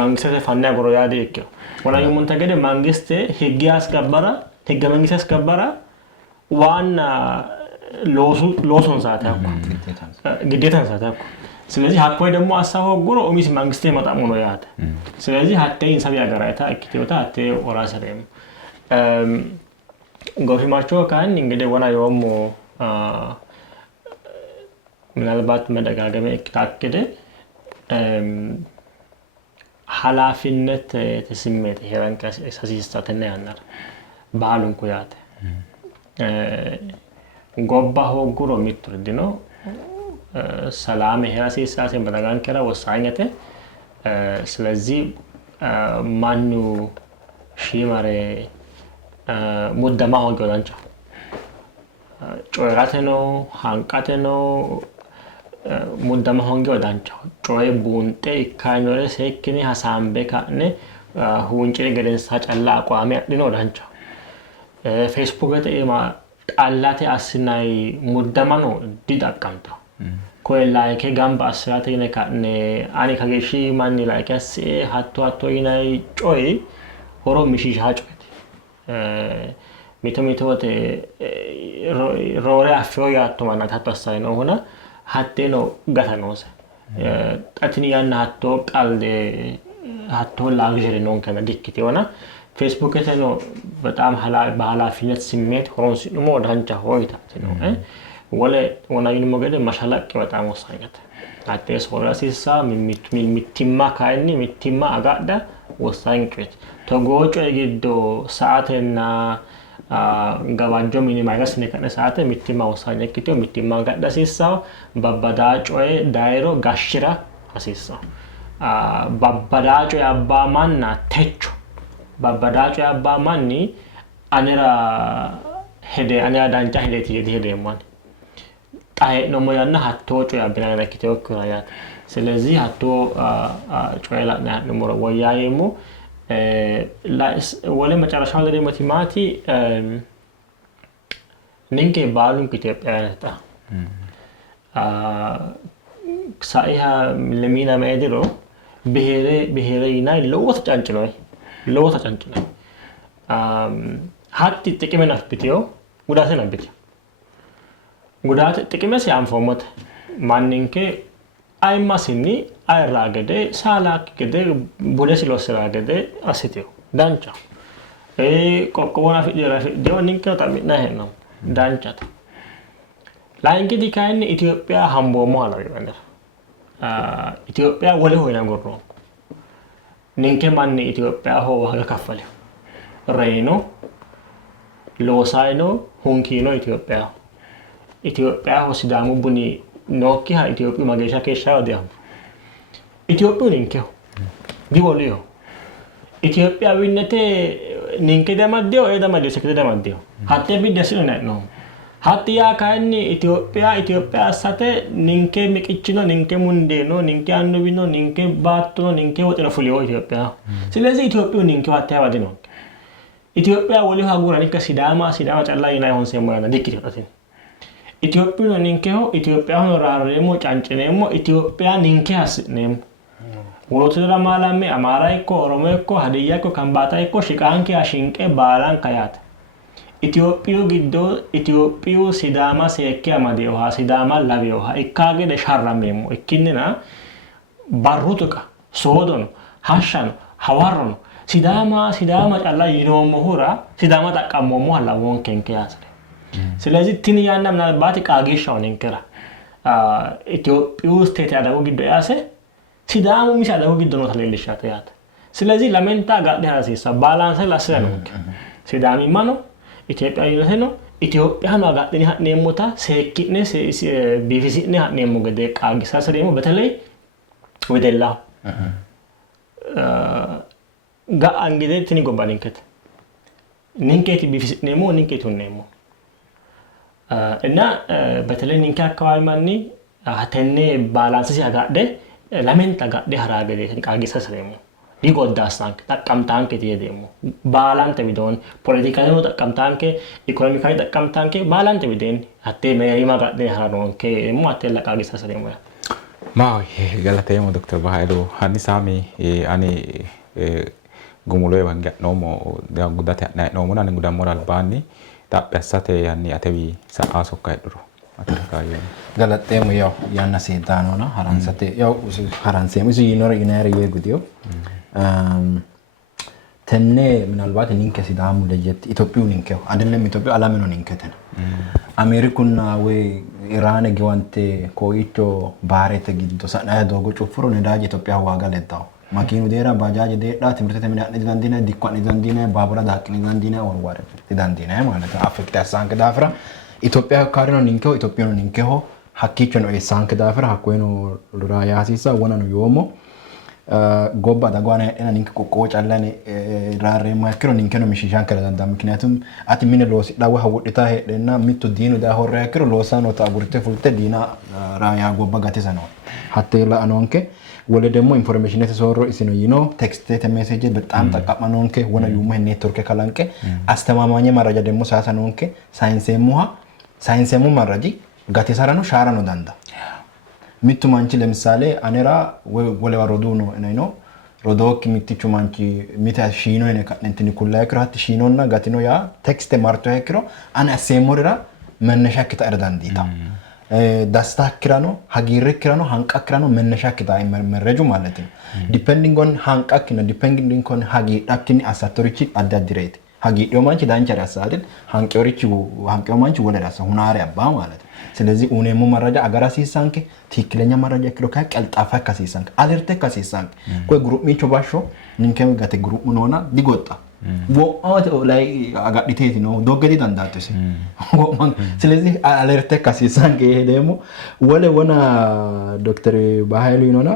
መንግስት ተፈና ጎሮ ያደክ ወላ ይሙን ተገደ መንግስት ህግ ያስከበረ ህገ መንግስት ያስከበረ ዋና ሎሶን ሳታኩ ግዴታን ሳታኩ ስለዚህ ሀቆይ ደግሞ አሳው ጎሮ ኦሚስ መንግስት የመጣሙ ነው ያተ ስለዚህ ሀተይን ሰብ ያገራታ እክቲዮታ ሀተ ኦራሰረም ጎፊማቸው ካን እንግዲህ ወና የወሙ ምናልባት መደጋገመ እክታከደ ኃላፊነት ተስሜት ሄራን ከሳሲስታተና ያናር ባሉን ኩያተ ጎባ ሆጉሮ ሚትርዲ ነው ሰላም ሄራሲ ሳሴን በዳጋን ከራ ወሳኝተ ስለዚህ ማኑ ሺማሬ ሙደማ ሆንጎ ዳንቻ ጮራተኖ ሃንቃተኖ ሙደማ ሆንጎ ዳንቻ ጮይ ቡንጤ ካኖረ ሰክኒ ሐሳምበ ካነ ሁንጭ ገደንሳ ጫላ አቋሚ አድኖ ዳንቻ ፌስቡክ ገጠማ ጣላቴ አስናይ ሙደማ ነው ዲዳቃምታ ኮይ ላይክ ጋምባ አስራቴ ነካነ አኔ ከገሺ ማን ላይክ ያስ ሀቶ ይናይ ጮይ ሆሮ ምሽሽ ሀጮይ ሚቶሚቶት ሮራ አፍዮያ አቶማና ታጣሳይ ነው ሆነ ሀቴ ነው ጋታኖስ ጣትኒያና ሀቶ ቃልደ ሀቶ ላግጀሪ ነው ከነ ዲክት ይሆና ፌስቡክ ተኖ በጣም በኃላፊነት ስሜት ሆሮን ሲሞ ዳንቻ ሆይታ ነው ወናዩን ሞገደ ማሻላቅ በጣም ወሳኝነት አቴስ ሆራሲሳ ሚቲማ ካይኒ ሚቲማ አጋዳ ወሳኝነት ተጎጮ የግዶ ሰዓትና ጋባጆ ሚኒማይረስ ነከነ ሰዓት ሚቲማ ወሳኝነት ሚቲማ አጋዳ ሲሳው ባባዳጮይ ዳይሮ ጋሽራ አሲሳ ባባዳጮ ያባማና ተቾ ባባዳጮ ያባማኒ አነራ ሄደ አና ዳንቻ ሄደ ማን ጣይ ነው ሞያና ሀቶጮ ያብና ለኪቴው ኩራያት ስለዚህ ሀቶ ጮይላ ነው ሞሮ ወያየሙ ወለ መጨረሻው ላይ ደግሞ ቲማቲ ንንኬ ባሉን ኢትዮጵያ ያታ ሳይሃ ለሚና ማይድሮ ብሄሬና ለወት ጫንጭ ነው ሀቲ ጥቅመና ፍትዮ ጉዳተና ብቻ ጉዳት ጥቅመስ ያንፎመት ማንንከ አይማሲኒ አይራገደ ሳላክ ገደ ቡደስ ለወሰራገደ አሲቴው ዳንቻ ቆቆና ፊደራ ንንከ ታሚና ነው ዳንቻ ላንኪ ዲካይን ኢትዮጵያ ሃምቦሞ አላዊ ወንደር ኢትዮጵያ ወለ ሆይና ጎሮ ንንከ ማን ኢትዮጵያ ሆ ዋጋ ከፈለ ሬኖ ሎሳይኖ ሁንኪኖ ኢትዮጵያ ሆ ሲዳሙ ቡኒ ኖኪ ሀ ኢትዮጵያ ማገሻ ከሻ ወዲያም ኢትዮጵያ ንንከው ዲወሊዮ ኢትዮጵያ ዊነቴ ንንከ ደማዲዮ ኤዳማዲዮ ሰከደ ደማዲዮ ሀቴ ቢደስነ ነው ሀቲያ ካኒ ኢትዮጵያ ሳተ ንንከ ሚቅጭኖ ንንከ ሙንዴኖ ንንከ አንቢኖ ንንከ ባቶ ንንከ ወጥነ ፉሊዮ ኢትዮጵያ ስለዚህ ኢትዮጵያ ንንከ ዋታያ ወዲኖ ኢትዮጵያ ወሊዮ ሀጉራኒ ከሲዳማ ጫላ ይና ይሆን ሰማና ዲክቲ ወጣት ኢትዮጵያ ንንከው ኢትዮጵያ ሆኖ ራሬሞ ጫንጭኔሞ ኢትዮጵያ ንንከ አስኔም ወሎተራ ማላሜ አማራይኮ ኦሮሞይኮ ሀዲያኮ ከምባታይኮ ሽቃንከ አሽንቀ ባላን ካያት ኢትዮጵያ ግዶ ኢትዮጵያ ሲዳማ ሰየከ አማዴው ሲዳማ ላቢው ኢካገ ደሻራሜሞ ኢኪንና ባሩቱቃ ሶዶን ሃሻን ሐዋሮን ሲዳማ ጫላ ይኖሞ ሆራ ሲዳማ ተቃሞሞ አላውን ከንከያስ ስለዚህ ትንያና ምናልባት ቃጌሻው ነንከራ ኢትዮጵያ ውስጥ ያዳው ግዶ ያሰ ሲዳሙ ሚሳዳው ግዶ ነው ተለልሻተ ያት ስለዚህ ለመንታ ጋር ያሰ ባላንስ ላሰ ነው ሲዳሚ ማኖ ኢትዮጵያ ይነተ ነው ኢትዮጵያ ነው አጋጥኒ ሀኔሞታ ሰኪነ ቢቪሲነ ሀኔሞ ገደ ቃጊሳ ሰደሞ በተለይ ወደላ ጋ አንግደ ትኒ ጎባሊንከት ንንከት ቢቪሲነሞ ንንከቱ ነሞ እና በተለይ ንንከ አካባቢ ማኒ ሀተኔ ባላንስ ሲያጋደ ለመንታ ጋደ ሀራገደ ቃጊሳ ሰደሞ digoddaasaan xaqqamtaan kee jedhemu baalaan ta'e bidoon politikaalii xaqqamtaan kee ikonomikaalii xaqqamtaan kee baalaan ta'e bideen hattee meerii magadhee haroon kee immoo hattee laqaa gisa sadeemu yaa. Maa galateemu Dr. Bahayilu hani saami ani gumulee wangi nomo gudate na nomo nan gudan moral bani taphessate yani atewi sa'a sokka duro atakayo galateemu yo yanna seetaanona haransate yo haranseemu ይኖር ይናር የጉዲዮ ተነ ምናልባት ኒንከ ሲዳሙ ለጀት ኢትዮጵያው ኒንከው አይደለም ኢትዮጵያ አላም ነው ኒንከተን አሜሪካና ወይ ኢራን ገዋንቴ ኮይቾ ባሬተ ጊዶ ሰና ዶጎ ጩፍሮ ነዳጅ ኢትዮጵያ ዋጋ ለታው ማኪኑ ዴራ ባጃጅ ዴዳ ትምርተ ተመና ነዳንዲና ዲኳን ነዳንዲና ባቡራ ዳቅኒ ነዳንዲና ወርዋረ ነዳንዲና ማለት አፍሪካ ሳንክ ዳፍራ ኢትዮጵያ ካርኖ ኒንከው ኢትዮጵያ ነው ኒንከው ሀኪቾ ነው ሳንክ ዳፍራ ሀኮይኖ ራያሲሳ ወና ነው yomo gobba da gwana ena ninka kokko callane rare makro ninka no mishishan kala danda ምክንያቱም ati mine losi dawa hawudita hedena mitto dinu da horre akro losano ta gurte fulte dina raya gobba gatesano hatte la anonke wole demo information tesoro isino yino text message በጣም ተቀማኖንከ ወና ዩማ ኔትወርክ ከላንከ አስተማማኝ መረጃ ደሞ ሳሳኖንከ ሳይንሴሙ መረጃ ጋቴሳራ ነው ሻራ ነው ዳንዳ mittu manchi lemsale anera voleva roduno no rodok mittichu manchi mita shino ene kanentini kulla ekro hatti shinonna gatino ya text marto ekro ana asemorira mennesha kita erdandita dastakirano hagirikirano hankakirano mennesha kita merreju ማለት ነው depending on hankakina depending on hagi dakini asatorichi addadirete hagi do manchi danchari asadil hanqiorichi manchi ወለዳ ሰው ሁናሪ አባ ማለት ነው ስለዚህ ኡኔሙ መረጃ አገራ ሲሳንከ ትክክለኛ መረጃ ክሎ ከቀልጣፋ ከሲሳንከ አለርተ ከሲሳንከ ኮይ ግሩፕ ሚቾ ባሾ ንንከም ጋተ ግሩፕ ሆኖና ዲጎጣ ወአት ላይ አጋዲቴት ነው ዶገዲ ዳንዳተስ ጎማን ስለዚህ አለርተ ከሲሳንከ ይሄ ደግሞ ወና ዶክተር ባሃይሉ ይኖና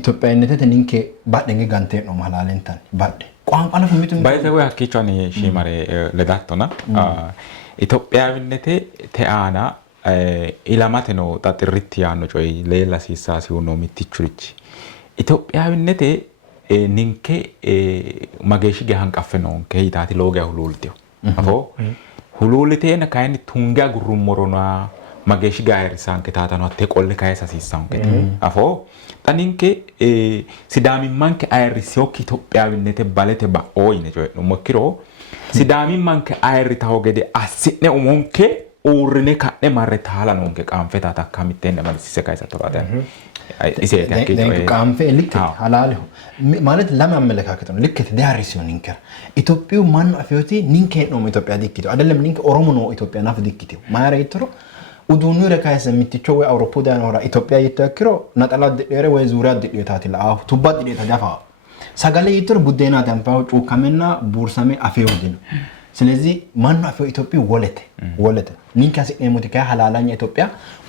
ኢትዮጵያዊነቴ ንንከ ባደንገ ጋንቴ ነው ማላለንታን ባደ ቋንቋ ነው ፍሚቱ ባይዘው ያኪቾኒ ሺማሬ ለዳቶና ኢትዮጵያዊነቴ ተአና ኢላማቴ ነው ጣጥሪት ያኖ ጮይ ሌላ ሲሳሲ ሆኖ ሚትቹሪች ኢትዮጵያዊነቴ ኒንኬ ማገሽ ገሃን ቀፈ ነው ከይታቲ ሎጋ ሁሉልቴው አፎ ሁሉልቴና ካይኒ ቱንጋ ጉሩሞሮና ማገሽ ጋይርሳን ከታታ ነው ተቆል ካይሳ ሲሳን ከተ አፎ ታኒንኬ ሲዳሚ ማንከ አይርሲዮክ ኢትዮጵያዊነቴ ባለቴ ባኦይ ነው ጮይ ነው ሞክሮ Sidami manke ayri taho gede asine umonke urne kanne marre taala nonke kanfe tata kamitenne malsise kaisa torate ise tanke kanfe likke halale ማለት ለማመለካከት ነው ልክ ዳሪሲዮን ንከር ኢትዮጵያው ማን አፍዮቲ ንንከ ነው ኢትዮጵያ ዲክቲው አይደለም ንንከ ኦሮሞ ነው ኢትዮጵያ ናፍ ዲክቲው ማራ ይትሮ ኡዱኑ ረካይስ ሚትቾ ወይ አውሮፓ ዳኖራ ኢትዮጵያ ይተክሮ ነጠላ ደረ ወይ ዙሪያ ደታቲ ላ ቱባ ደታ ዳፋ sagale yitro budena tampaw cukamena bursame afeodin ስለዚህ ማን አፈው ኢትዮጵያ ወለተ ኒንካስ ኤሞቲካ ሐላላኛ ኢትዮጵያ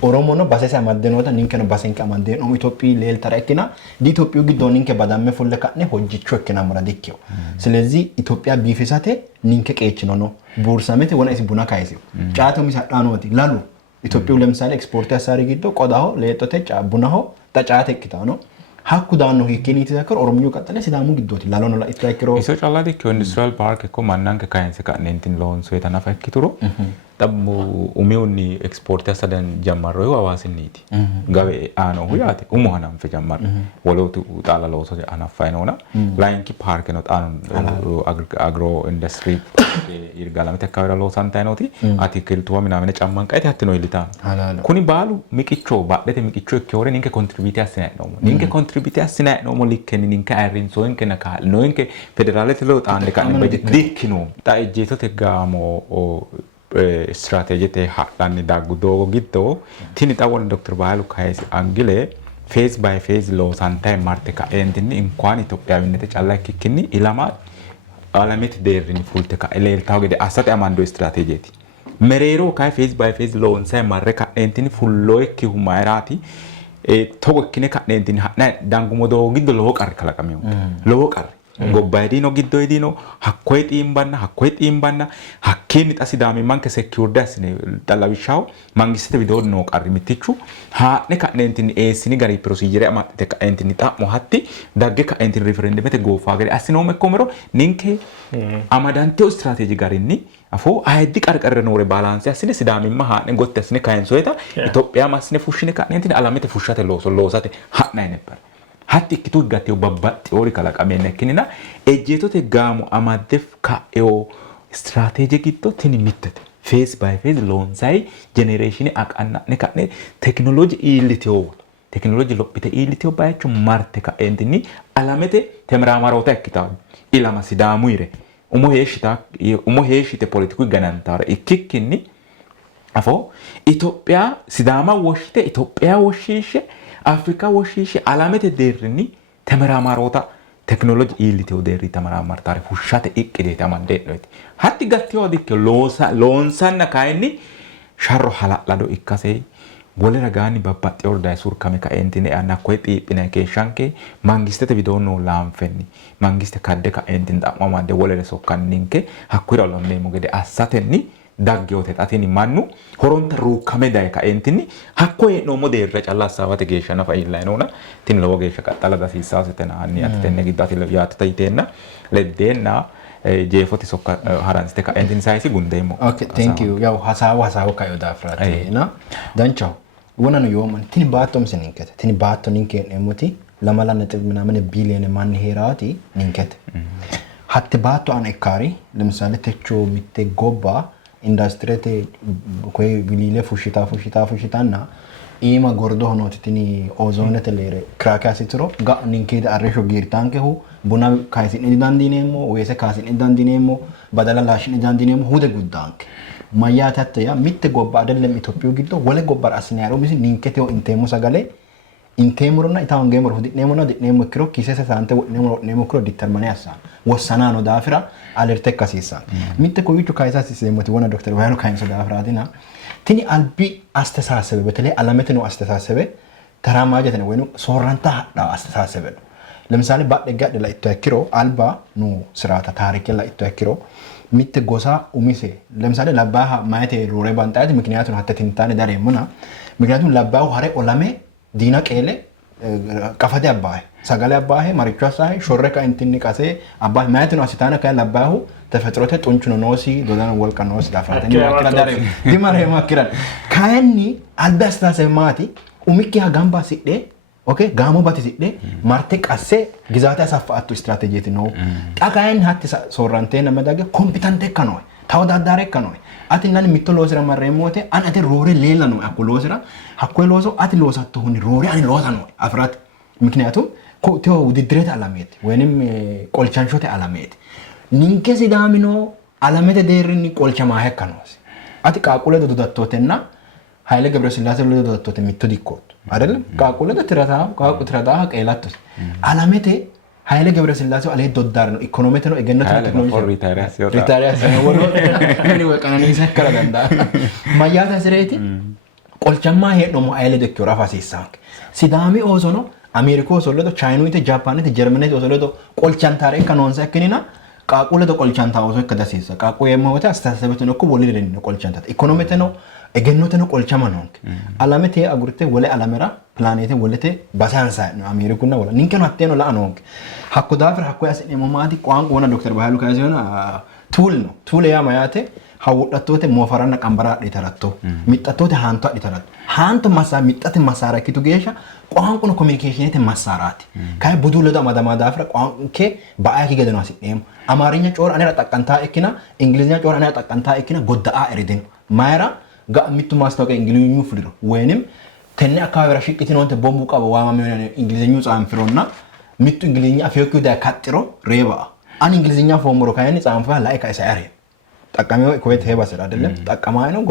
ኦሮሞ ነው ባሰሳ ማደኖታ ኒንከ ነው ባሰንካ ማደ ነው ኢትዮጵያ ሌል ተረክና ዲኢትዮጵያ ግዶ ኒንከ ባዳመ ፎለካኔ ሆጅቾ ከና መራዲክዮ ስለዚህ ኢትዮጵያ ቢፈሳቴ ኒንከ ቀጭ ነው ቡርሳሜት ወናይስ ቡና ካይሲው ጫቶ ሚሳዳኖቲ ላሉ ኢትዮጵያ ለምሳሌ ኤክስፖርት ያሳሪ ግዶ ቆዳው ለየጦቴ ቡናሆ ተጫተ ክታው ነው hakku daanno hiikeni tizakar oromiyoo qaxale sidaamu giddooti lalono la itraikiro iso callati kyo industrial park ko mannanke kayense ka nentin loon soeta nafa ikkituro tabbu umiuni export asadan jammarro yo awasiniti gawe ano huyate umu hanam fe jammar wolotu utala loso anafainona lainki park no tan agro industry irgalamete kawra lo santainoti article to minamene chamman qaiti hatino ilita kuni balu mikicho badete mikicho kyore ninke contribute asina no ninke contribute asina no molikken ninke irin so inke nakal no inke federalete lo tan kan budget dikkino ta ejeto te gamo o strategy te halanni dagudo gitto tini tawon Dr. Bahayilu kayes angile phase by phase lo santai marte ka endini inkwani Itoophiyawinete calla kikkinni ilama alamit derin fulte ka elel tawgede asate amando strategy ti merero kay phase by phase lo onsay marre ka endini fullo ekki humairati togo kine ka endini hatna dangumodo giddo lo qar kala kamiyo lo qar gobbaydino giddoydino hakkoy xiimbanna hakkiin xasidaami manke secured asine xalawishshaw mangistete widoonni noo qarri mittichu haa'ne ka'neentinni eessini gari procedure amaxxite ka'neentinni xa'mo hatti dagge ka'neentinni referendumete goofaa gari assinoome komero ninke amadanteo strategy garinni afoo ayiddi qarqarre noore baalaansi assine sidaamimma haa'ne gotti assine kayinsoeta Itoophiyaa massine fushshine ka'neentinni alamete fushshate loosate ha'nayne bara hatti ikkitu gatti babbaxxeewori kalaqameenna ikkinina ejjeetote gaamo amaddef ka'eoo strategy giddo tini mittete face by face loonsay generation aqanna'ne ka'ne technology teknoloji lophite iilliteo bayicho marte ka'eentinni alamete temeraamaroota ikkitawu ilama sidaamuire umo heeshite politiku ganantaare ikkikkinni afoo Itoophiyaa Sidaama woshite Itoophiyaa woshiishe Afrika woshiishe alamete deerrinni temeraamaroota teknoloji iilliteo deerri temeraamartaare fushshate iqqideete amaddeedhoyti hatti gattiyoo dikke loonsanna kayinni sharro hala'lado ikkasee wole ragaani babbaxxeewor daye surkame ka'eentine annakkoy xiiphine keeshshanke mangistete widoonno laanfenni mangiste kadde ka'eentin xa'mamadde wolere sokkanninke hakkuyira olonneemmo gede assatenni daggeyoote xatini mannu horonta ruukkame daye ka'eentinni hakko hee'noommo deerra calla assaawate geeshsha nafa iillaynoona tini lowo geeshsha qaxxala dasiissaasitena hanni ati tenne giddaati yaatota yiteenna leddeenna jeefoti sokka haransite ka'eentin sayisi gundeemmo. Okay, thank you. Yaw hasaawa kayo daafraati na danchaw wona no yoman tini baattom sininkete tini baatto ninkee'neemmoti lama ምናምን ቢሊዮን ማን ሄራቲ ninket hatte baatto an ekkari lemsale techo mitte gobba industrete koy vilile fushita ima gordo honoti tini ozone telere kraka sitro ga ninkede arresho girtanke hu buna kaysin idandineemmo wese kaysin idandineemmo badala lashin idandineemmo hude guddanke mayyata ya mitte gobba adellem Ethiopia giddo wole gobba asinaaro bisi ninkete o intemo sagale intemurna itaangeemmo hudinneemmo dinneemmo kiro kisese sante wonneemmo kiro determine assa wosanano daafira alerte kasisa mitte kowichu kaysa sisemoti wona doctor wayno kayinso daafiratina tini albi astesasebe betele alamete no astesasebe ተራማጀት ነው ወይ ሶራንታ አስተሳሰበ ለምሳሌ ባደጋ ላይ ተከሮ አልባ ነው ስራታ ታሪክ ላይ ተከሮ ሚት ጎሳ ኡሚሴ ለምሳሌ ለባህ ማየት ሮሬ ባንጣት ምክንያቱም ሀተ ትንታኔ ዳሬ ሙና ምክንያቱም ለባው ሀሬ ኦላሜ ዲና ቀለ ቀፈቴ አባይ ሰጋለ አባይ ማሪቻ ሳይ ሾረካ እንትን ቀሴ አባይ ማየት ነው አስታነ ከለባው ተፈጥሮተ ጡንቹ ነው ኖሲ ዶላን ወልቀ ኖስ ዳፋተኝ ማክራ ዳሬ ዲማሬ ማክራ ካኒ አልባስታሰ ማቲ ኡሚኪያ ጋምባ ሲዴ ኦኬ ጋሞ ባቲ ሲዴ ማርቴ ቀሴ ግዛታ ያሳፋአቱ ስትራቴጂት ነው ጣቃያን ሀት ሶራንቴ ነመዳገ ኮምፒተንት ከኖ ታወዳዳረ ከኖ አትናን ሚቶሎስራ ማረሞቴ አንተ ሮሬ ሌላ ነው አኮሎስራ አኮሎሶ አትሎሳቱ ሁኒ ሮሬ አን ሎሳ ነው አፍራት ምክንያቱም ኮቴው ውድድረት አላሜት ወይንም ቆልቻንሾቴ አላሜት ኒንከ ሲዳሚኖ አላሜት ደርኒ ቆልቻማ ሄከኖስ አት ቃቁለ ዶዳቶቴና ኃይለ ገብረስላሴ ዶዳቶቴ ሚቶ ዲኮት አይደለም ቃቁለ ትረታ ቀላቶስ አላሜት ኃይለ ገብረስላሴ አለ ዶዳር ነው ኢኮኖሚት ነው እገነቱ ቴክኖሎጂ ሪታሪያስ ወሎ እኔ ወቀናኒ ሰከረ ገንዳ ማያታ ስሬቲ ቆልቻማ ሄዶ ሞ ኃይለ ደክዮ ራፋሲሳክ ሲዳሚ ኦዞ ነው አሜሪካ ሶለዶ ቻይናዊት ጃፓንት ጀርመንት ሶለዶ ቆልቻን ታሪክ ከኖንሰ ከኒና ቃቁለ ቆልቻን ታውሶ ከዳሲሳ ቃቁ የሞታ አስተሳሰበት ነው እኮ ወልደ ነው ቆልቻን ታ ኢኮኖሚት ነው እገነቱ ነው ቆልቻማ ነው አላመቴ አጉርቴ ወለ አላመራ ፕላኔት ወለቴ ባሳንሳ ነው አሜሪካና ወላ ንንከን አቴ ነው ላኖ ሐኩ ዳፍር ሐኩ ያስኔ ሞማቲ ቋንቋ ወና ዶክተር ባህሉ ካዚዮና ቱል ነው ቱል ያ ማያቴ ሐውጣቶቴ ሞፈራና ቀምበራ ዲተራቶ ሚጣቶቴ ሃንቷ ዲተራቶ ሃንቶ ማሳ ሚጣት ማሳራ ኪቱ ጌሻ ቋንቋ ነው ኮሙኒኬሽን ተ ማሳራት ካይ ቡዱ ለዳ ማዳማ ዳፍር ቋንቋ ባአኪ ገደና ሲኔም አማርኛ ጮር አኔ ተጠቀንታ እኪና እንግሊዝኛ ጮር አኔ ተጠቀንታ እኪና ጎዳአ እሪድን ማይራ ጋ ሚቱ ማስታወቂያ እንግሊዝኙ ፍልሮ ወይንም ተነ አካባቢ ሽቅቲ ነው እንተ ቦምቡ ቀበ ዋማ ምን እንግሊዝኙ ጻንፍሮና ሚቱ እንግሊዝኛ አፈየኩ ዳ ካጥሮ ሬባ አን እንግሊዝኛ ፎምሮ ካይን ጻንፋ ላይ ካይሳሪ ጠቀመው ኮይት ሄባሰር አይደለም ጠቀማይ ነው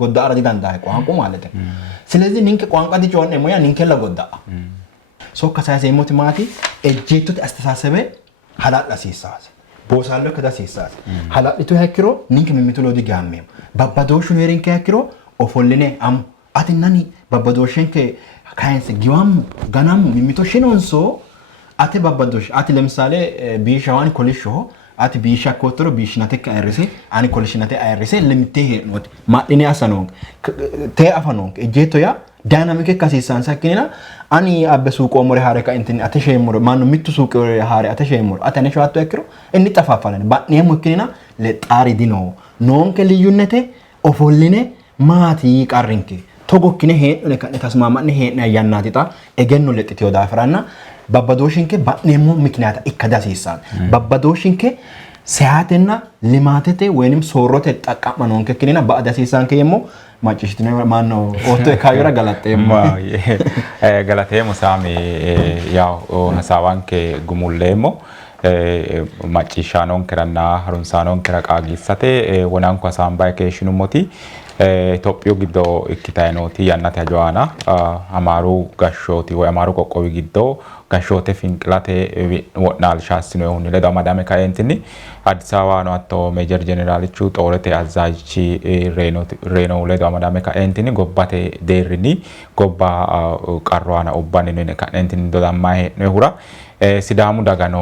ጎዳ አረዲ ዳንዳ ቋንቋ ማለት ነው ስለዚህ ንንከ ቋንቋ ዲጆን ነው ያ ንንከ ለጎዳ ሶ ከሳይዘ ሞት ማቲ እጄቱት አስተሳሰበ ሐላላ ሲሳስ ቦሳሎ ከዳሲሳስ ሐላሊቱ ያክሮ ንንከ ሚሚቱሎ ዲጋሜም ባባዶሹ ሄሪንከ ያክሮ ኦፎልኔ አም አትናኒ ባባዶሽንከ ካይንስ ጊዋም ጋናም ሚሚቶ ሽኖንሶ ate babbadosh ati ለምሳሌ ቢሻዋን ኮሊሾ ati ቢሻ ኮትሮ ቢሽናቴ ካይርሴ አኒ ኮሊሽናቴ አይርሴ ለምቴ ሄኖት ማዲኔ አሰኖን ቴ አፈኖን እጄቶያ ዳይናሚክ ካሲሳን ሳኪና አኒ አበሱ ቆሞሬ ሃረካ እንትን አተሸይሙር ማኑ ሚቱ ሱቅ ሃረ አተሸይሙር አተነ ሸዋቶ ያክሩ እኒ ጠፋፋለን ባኔ ሙክኒና ለጣሪ ዲኖ ኖንከ ልዩነቴ ኦፎሊኔ ማቲ ቃሪንኬ ቶጎክኔ ሄነ ከነ ተስማማነ ሄነ ያናቲጣ እገኑ ለጥቲዮ ዳፍራና babbadooshinke ba'neemmo miknyaata ikkadasiisaan babbadooshinke seyaatena limaatete weenim soorrote xaqqa'manoonke kinina ba'adasiisaanke yemmo maccishitine maanno ootto kaayora galaxeemmo galateemmo saami yaw hasaawanke gumulleemmo macciishshaanonkeranna harunsaanonkera qaagissate wonanko hasaambaye keeshshinummoti Ethiopia giddo ikkitaynooti yannate hajoana amaaru gashshooti woy amaaru qoqqowi giddo gashshoote finqilate wodnaalshaasino hunni ledo amadame kaeentinni Addis Ababa no atto Major Generalichu xoorete azzajichi Reeno ledo amadame kaeentinni gobbate deerrinni gobba qarroana ubbanino kaeentinni dodamma hee'noy hura Sidaamu dagano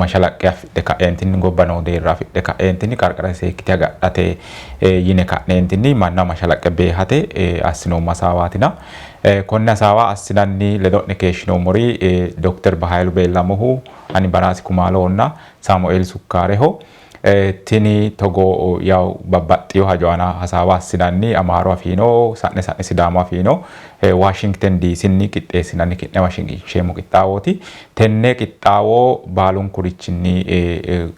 mashalaqqe afidhe kaeentinni gobbano deerra afidhe kaeentinni qarqara seekkite agadhate yine kaeentinni manna mashalaqqe beehate assino masaawatina konne hasaawa assinanni ledo'ne keeshshinoomori Dr. Bahaylu Beellamohu ani Baraasi Kumaaloonna Samu'eel Sukkaareho tini togo yaw babbaxxiyo hajoana hasaawa assinanni Amaaru afiino sa'ne Sidaamu afiino Washington DC ni qixxeessinanni kinne Washington qixxaawooti tenne qixxaawoo baalunkurichinni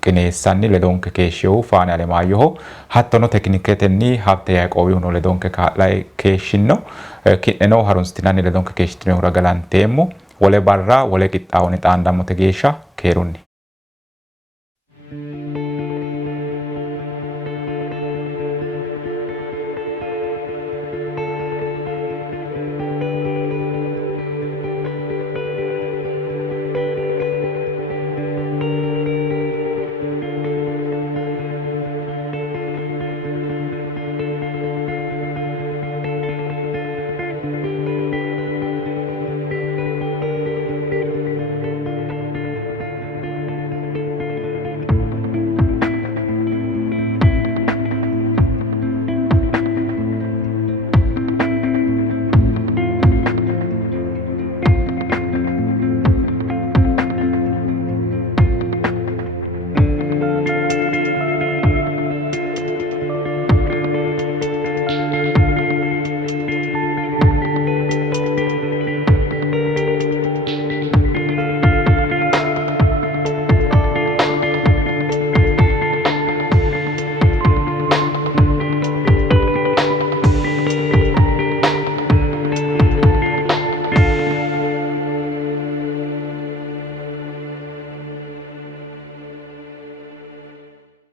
qineessanni ledonke keeshshihu Faani Alemaayyoho hattono tekniketenni Habte Yaaqoobihuno ledonke kaa'lay keeshshinno kin'eno harunsitinanni ledonke keeshshitine hura galanteemmo wole barra wole qixxaawoni xaandammote geeshsha keerunni